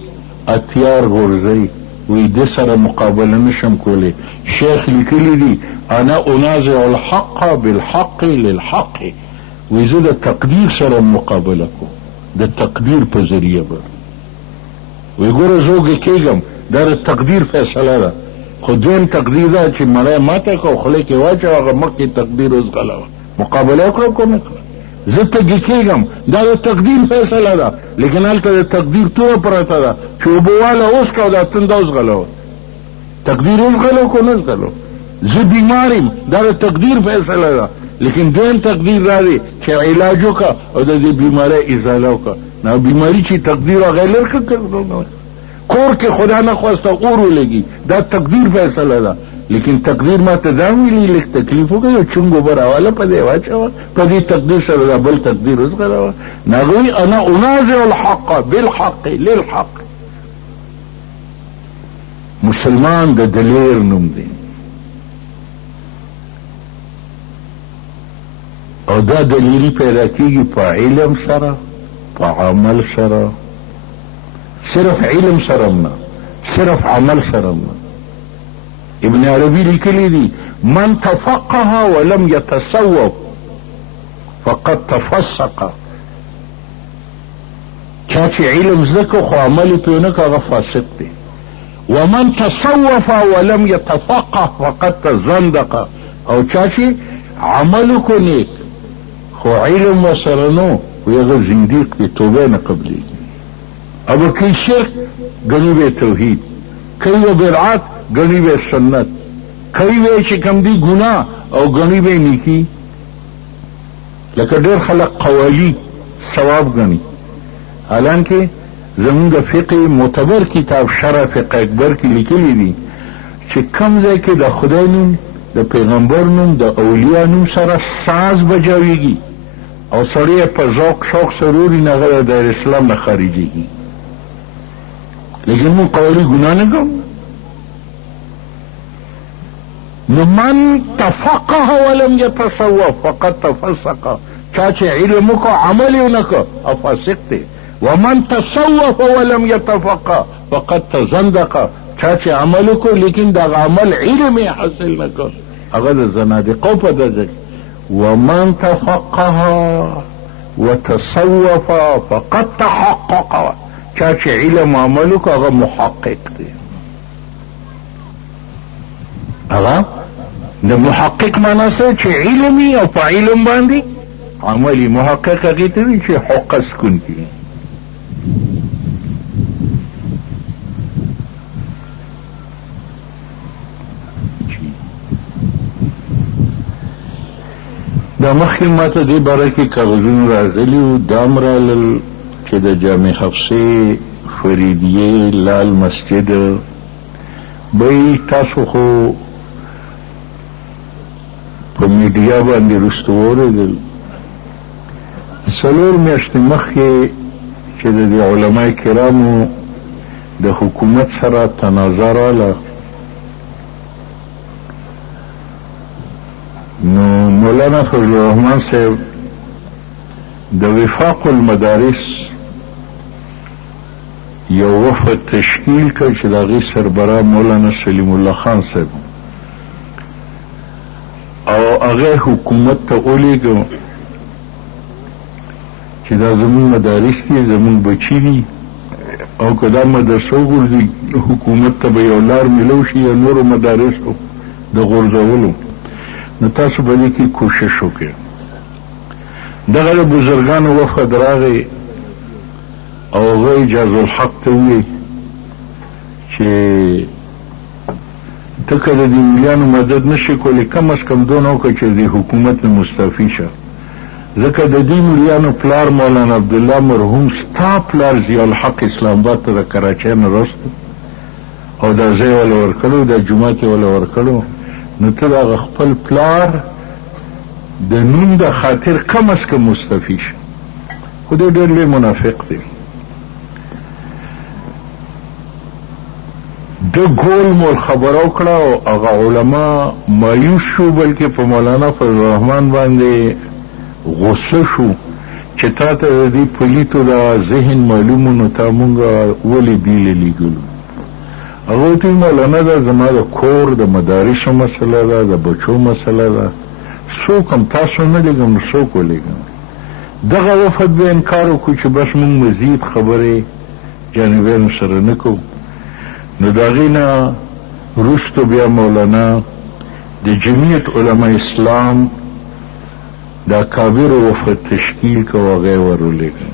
اتیار غورځوي، وی د سره مقابله نشم کولی. شیخ لیکلی دی انا انازع الحق بالحق للحق، وی زه د تقدیر سره مقابله کوم، د تقدیر په ذریعه به. وی ګوره زوږه کېږم، دا د تقدیر فیصله ده، خو دویم تقدیر ده چې مړی ماته که او خولې کې واچوه، هغه مخکې تقدیر اوس غلوه، مقابله وکړه که نه کړه. زه تږي کېږم، دا د تقدیر فیصله ده، لیکن هلته د تقدیر توره پرته ده چې اوبه واله اوس که او دا تنده اوس غلوه، تقدیر اوس غلو که نه غلو. زه بیمار یم، دا د تقدیر فیصله ده، لیکن دویم تقدیر را دی چې علاج وکړه او د دې بیمارۍ ازاله وکړه. نو بیماري چې تقدیر هغه لر کړه، کور کې خدا نه خواسته اور ولګي، دا تقدیر فیصله ده. لیکن تقدیر ما ته دا ویلي لږ تکلیف وکړه، یو چونګ اوبه راواله په دې واچوه، په دې تقدیر سره دا بل تقدیر اوس غلوه. نو هغه وایي انا انازع الحق بالحق للحق. مسلمان د دلیر نوم دی، او دا دلیری پیدا کیږي په علم سره، په عمل سره، صرف علم سره نه، صرف عمل سره نه. ابن عربی لیکلی دی من تفقه ولم يتصوف فقد تفسق. چا چې علم زده که خو عمل پې ونه که هغه فاسق دی. ومن تصوف ولم يتفقه فقد تزندق. او چا چې عمل کو نیک خو علم ورسره نو وی هغه زندیق دی، توبه نه قبلیږي. او که شرک ګڼي به توحید، کوي به بدعت ګڼي به سنت، کوي به چې کوم دي ګناه او ګڼي به نیکي. لکه ډېر خلک قوالی ثواب ګڼي، حالانکه زمونږ د فقه معتبر کتاب شرح فقه اکبر کې لیکلی دي چې کوم ځای کې د خدای نوم، د پیغمبر نوم، د اولیاء نوم سره ساز بجاویږي او سړی په ذوق شوق سروري نه هغه د اسلام نه خارجېږي. لیکن مون قوالی ګناه نه کوم. نو من تفقه ولم يتصوف فقد تفسق. چا چې علم وکړو عمل یې ونه کړو او فاسق دی. ومن تصوف ولم يتفقه فقد تزندق. چا چې عمل وکړو لیکن دغه عمل علم یې حاصل نه کړ، هغه د زنادقو په درجه. ومن تفقه وتصوف فقد تحقق. چا چې علم عمل وکړو هغه محقق دی. هغه د محقق معنا څه چې علمي او په علم باندې عملي. محقق هغې ته وایي چې حق سکون کوي. دا مخکې ما ته دې باره کې کاغذونه راغلي وو، دا م رالل چې د جامع حفصې فریدیه لال مسجد بی تاسو خو په میډیا باندې رستو اوریدل 4 میاشتې مخکې چې د علماء کرامو د حکومت سره تنازع راغله نو مولانا فضل الرحمن صاحب د وفاق المدارس یو وفد تشکیل کړ چې د هغې سربراه مولانا سلیم الله خان صاحب او هغه حکومت ته ولیږه چې دا زمون مدارس دي زمون بچي دي او که دا مدرسو غورځي حکومت ته به یو لار میلو شي یا نورو مدارسو د غورځولو نو تاسو به دې کې کوشش وکړئ دغه د بزرګانو وفد راغی او هغه اجاز الحق ته وویل چې ته که د دې ملیانو مدد نشي کولی کم از کم دونه وکړه چې د حکومت نه مستعفي شه ځکه د دې ملیانو پلار مولانا عبدالله مرحوم ستا پلار ضیاء الحق اسلام آباد ته د کراچۍ نه راستو او دا ځای وله ورکړو دا جومات یې وله ورکړو نو ته د هغه خپل پلار د نوم د خاطر کم از کم مستعفي شه خو دی ډېر لوی منافق دی د ګول مول خبره وکړه او هغه علما مایوس شو بلکې په مولانا فضل الرحمن باندې غصه شو چې تا ته د دې پلیتو د ذهن معلوم نو تا مونږ ولې بیله لیږلو هغه ورته مولانا دا زما د کور د مدارسو مسله ده د بچو مسله ده څوک هم تاسو نه لیږم نو څوک ولیږم دغه وفد به انکار وکړو چې بس مونږ مزید خبرې جانبیانو سره نه کوو نو د هغې نه وروستو بیا مولانا د جمعیت علما اسلام دا کابر وفد تشکیل کو هغه ورولېږه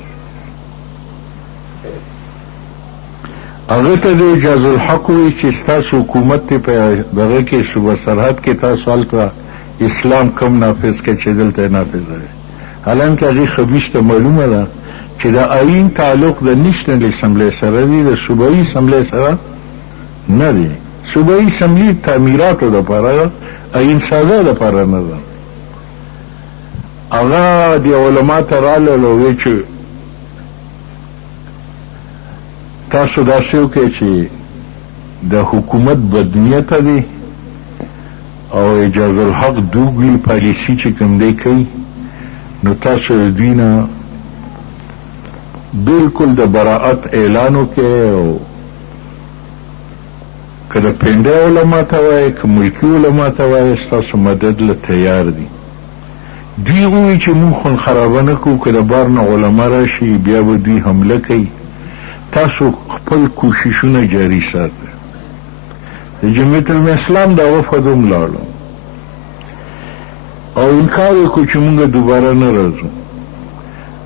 هغه ته د اجاز الحق وایي چې ستاسو حکومت دی په دغه کې صوبه سرحد کې تاسو هلته اسلام کم نافظ کړه چې دلته یې نافظ دی حالانکه هغې خبیث ته معلومه ده چې د آیین تعلق د نیشنل اسمبلی سره دی د صوبایي اسمبلی سره نه دی صوبایي اسمبلی تعمیراتو دپاره آیین سازه دپاره نه ده هغه د علما ته رالل او ویې چې تاسو داسې وکړئ چې د حکومت بدنیته دی او اجاز الحق دوګلی پالیسي چې کوم دی کوي نو تاسو د دوی نه بالکل د براعت اعلان وکړئ او که د پنډۍ علما ته وایي که ملکي علما ته وایي ستاسو مدد له تیار دي دوی وایي چې موږ خون خرابه نه کوو که د بار نه علما راشي بیا به دوی حمله کوي تاسو خپل کوششونه جاري ساتئ د جمعیت الاسلام دا وفد هم لاړو او انکار یې کړو چې موږ دوباره نه راځو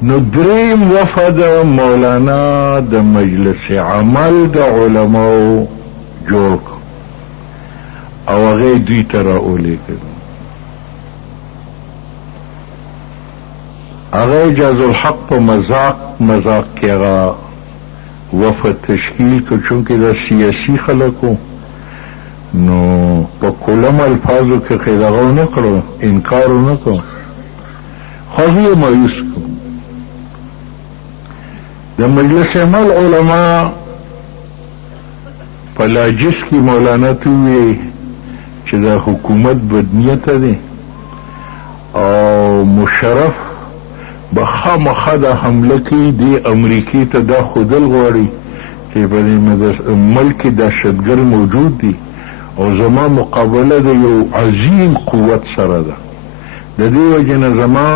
نو دریم وفد مولانا د مجلس عمل د علماو جوړ کړو او هغه دوی ته راولېږه هغه اجاز الحق په مذاق کې هغه وفد تشکیل کړ چونکې دا سیاسي خلک وو نو په کلم الفاظو کې دغه ونه کړو انکار ونه کړو خو هغه یې مایوس کړو د مجلس عمل علما په لاجس کې مولانا ته وویل چې دا حکومت بدنیته دی او مشرف به خامخا دا حمله کوي دې امریکې ته دا ښودل غواړي چې په دې ملک کې دهشتګر موجود دي او زما مقابله د یو عظیم قوت سره ده د دې وجې نه زما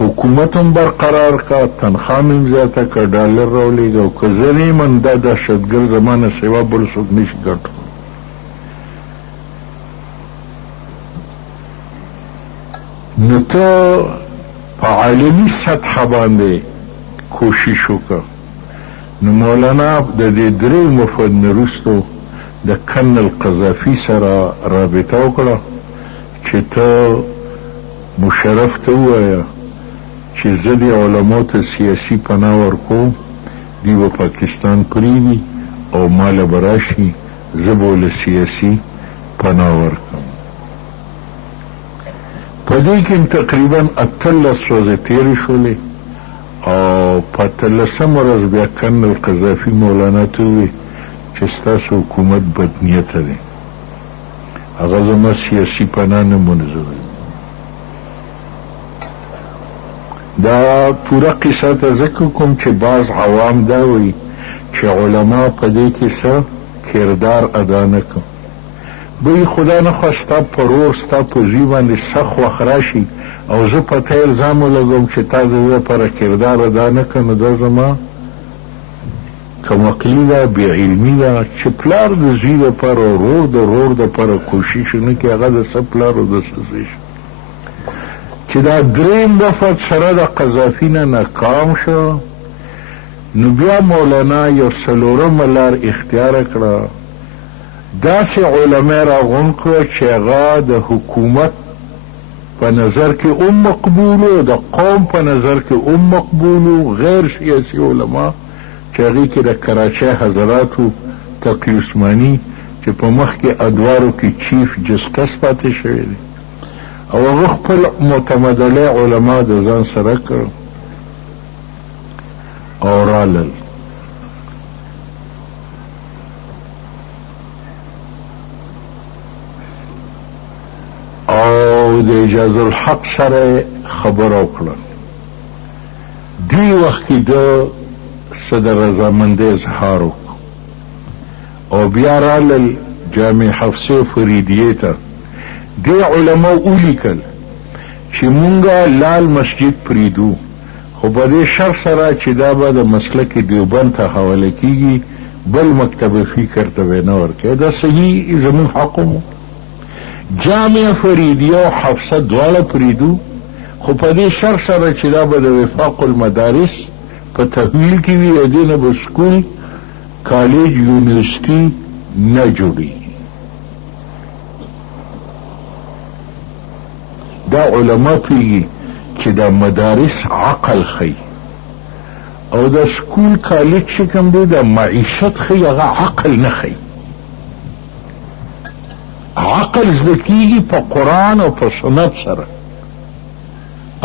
حکومت هم برقرار کا تنخوا مې هم زیاته که ډالر راولېږه او که زه نه یم دا دهشتګر زما نه سوا بل څوک نشي ګټو نو ته په عالمي سطحه باندې کوشش وکړه نو مولانا د دې درې مفد نه وروستو د کرنل قذافي سره رابطه وکړه چې ته مشرف ته ووایه چې زه د علماو ته سیاسي پناه ورکوم، دوی به پاکستان پرېږدي او ما له به راشي، زه به له سیاسي پناه ورکړم. په دې کې تقریبا 18 ورځې تېرې شولې او په 18مه ورځ بیا کرنل قذافي مولانا ته وویل چې ستاسو حکومت بدنیته دی، هغه زما سیاسي پناه نه منظوروي. دا پوره قصه ته ذکر کوم چې بعض عوام دا وایي چې علما په دې کې څه کردار ادا نه کوي. دوی خدا نه خواه ستا په رور ستا په زوی باندې سخت وخت راشي او زه په ته الزام ولګوم چې تا د ده لپاره کردار ادا نه کړه، نو دا زما کمعقلي ده، بېعلمي ده چې پلار د زوی دپاره او رور د رور دپاره کوشش ونه کړي، هغه د څه پلار او د څه زوی شي. چې دا درېیم دفعه سره د قذافي نه ناکام شو، نو بیا مولانا یو څلورمه لار اختیاره کړه، داسې علما راغونډ کړه چې هغه د حکومت په نظر کې هم مقبولو، د قوم په نظر کې هم مقبولو، غیر سیاسي علما چې هغې کې د کراچۍ حضراتو تقي عثماني چې په مخ کې ادوارو کې چیف جسټس پاتې شوی دی او هغه خپل معتمدله علما د ځان سره کړ او رالل. او د اجاز الحق سره خبره وکړه. دی وخت کې د څه د رضامندۍ اظهار وکړ او بیا رالل جامع حفصه فریدیې ته. دی علماء ولیکل چې مونږه لال مسجد پریدو، خو په دې شرط سره چې دا به د مسلک دیوبند ته حواله کیږي، بل مکتب فکر ته به نه ورکوي. دا صحیح زموږ حق مو. جامع فریدیه او حفصه دواړه پریدو، خو په دې شرط سره چې دا به د وفاق المدارس په تحویل کې وي، د دې نه به سکول کالج یونیورسټي نه جوړېږي. دا علما پیږي چې دا مدارس عقل خی او دا سکول کالج چې کوم دی دا معیشت خی، هغه عقل نه خی. عقل زده کیږي په قرآن او په سنت سره.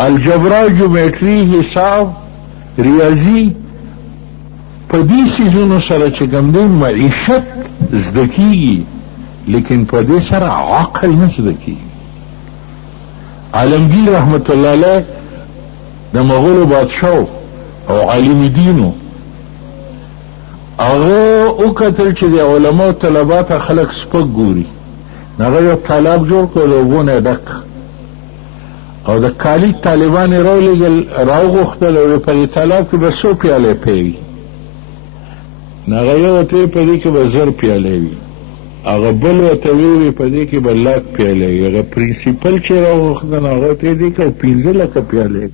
الجبرا، جیومټري، حساب، ریاضي، په دې څیزونو سره چې کوم دی معیشت زده کیږي، لیکن په دې سره عقل نه زده کیږي. عالمگیر رحمت الله علیه د مغولو بادشاه او عالم دینو، هغه وکتل چې د علماو طلبات خلک سپک ګوري، هغه یو تالاب جوړ کړ د اوبو نه ډک او د کالج طالبان یې راوغوښتل او په دې تالاب کې به څو پیالې پیوي، هغه یو ورته ویل په دې کې به 1000 پیالې وي، هغه بل ورته ویل په دې کې به 100 پیالې وي. هغه پرنسپل چې راوغوښتل هغه ورته یې دې کړ 15 لکه پیالې.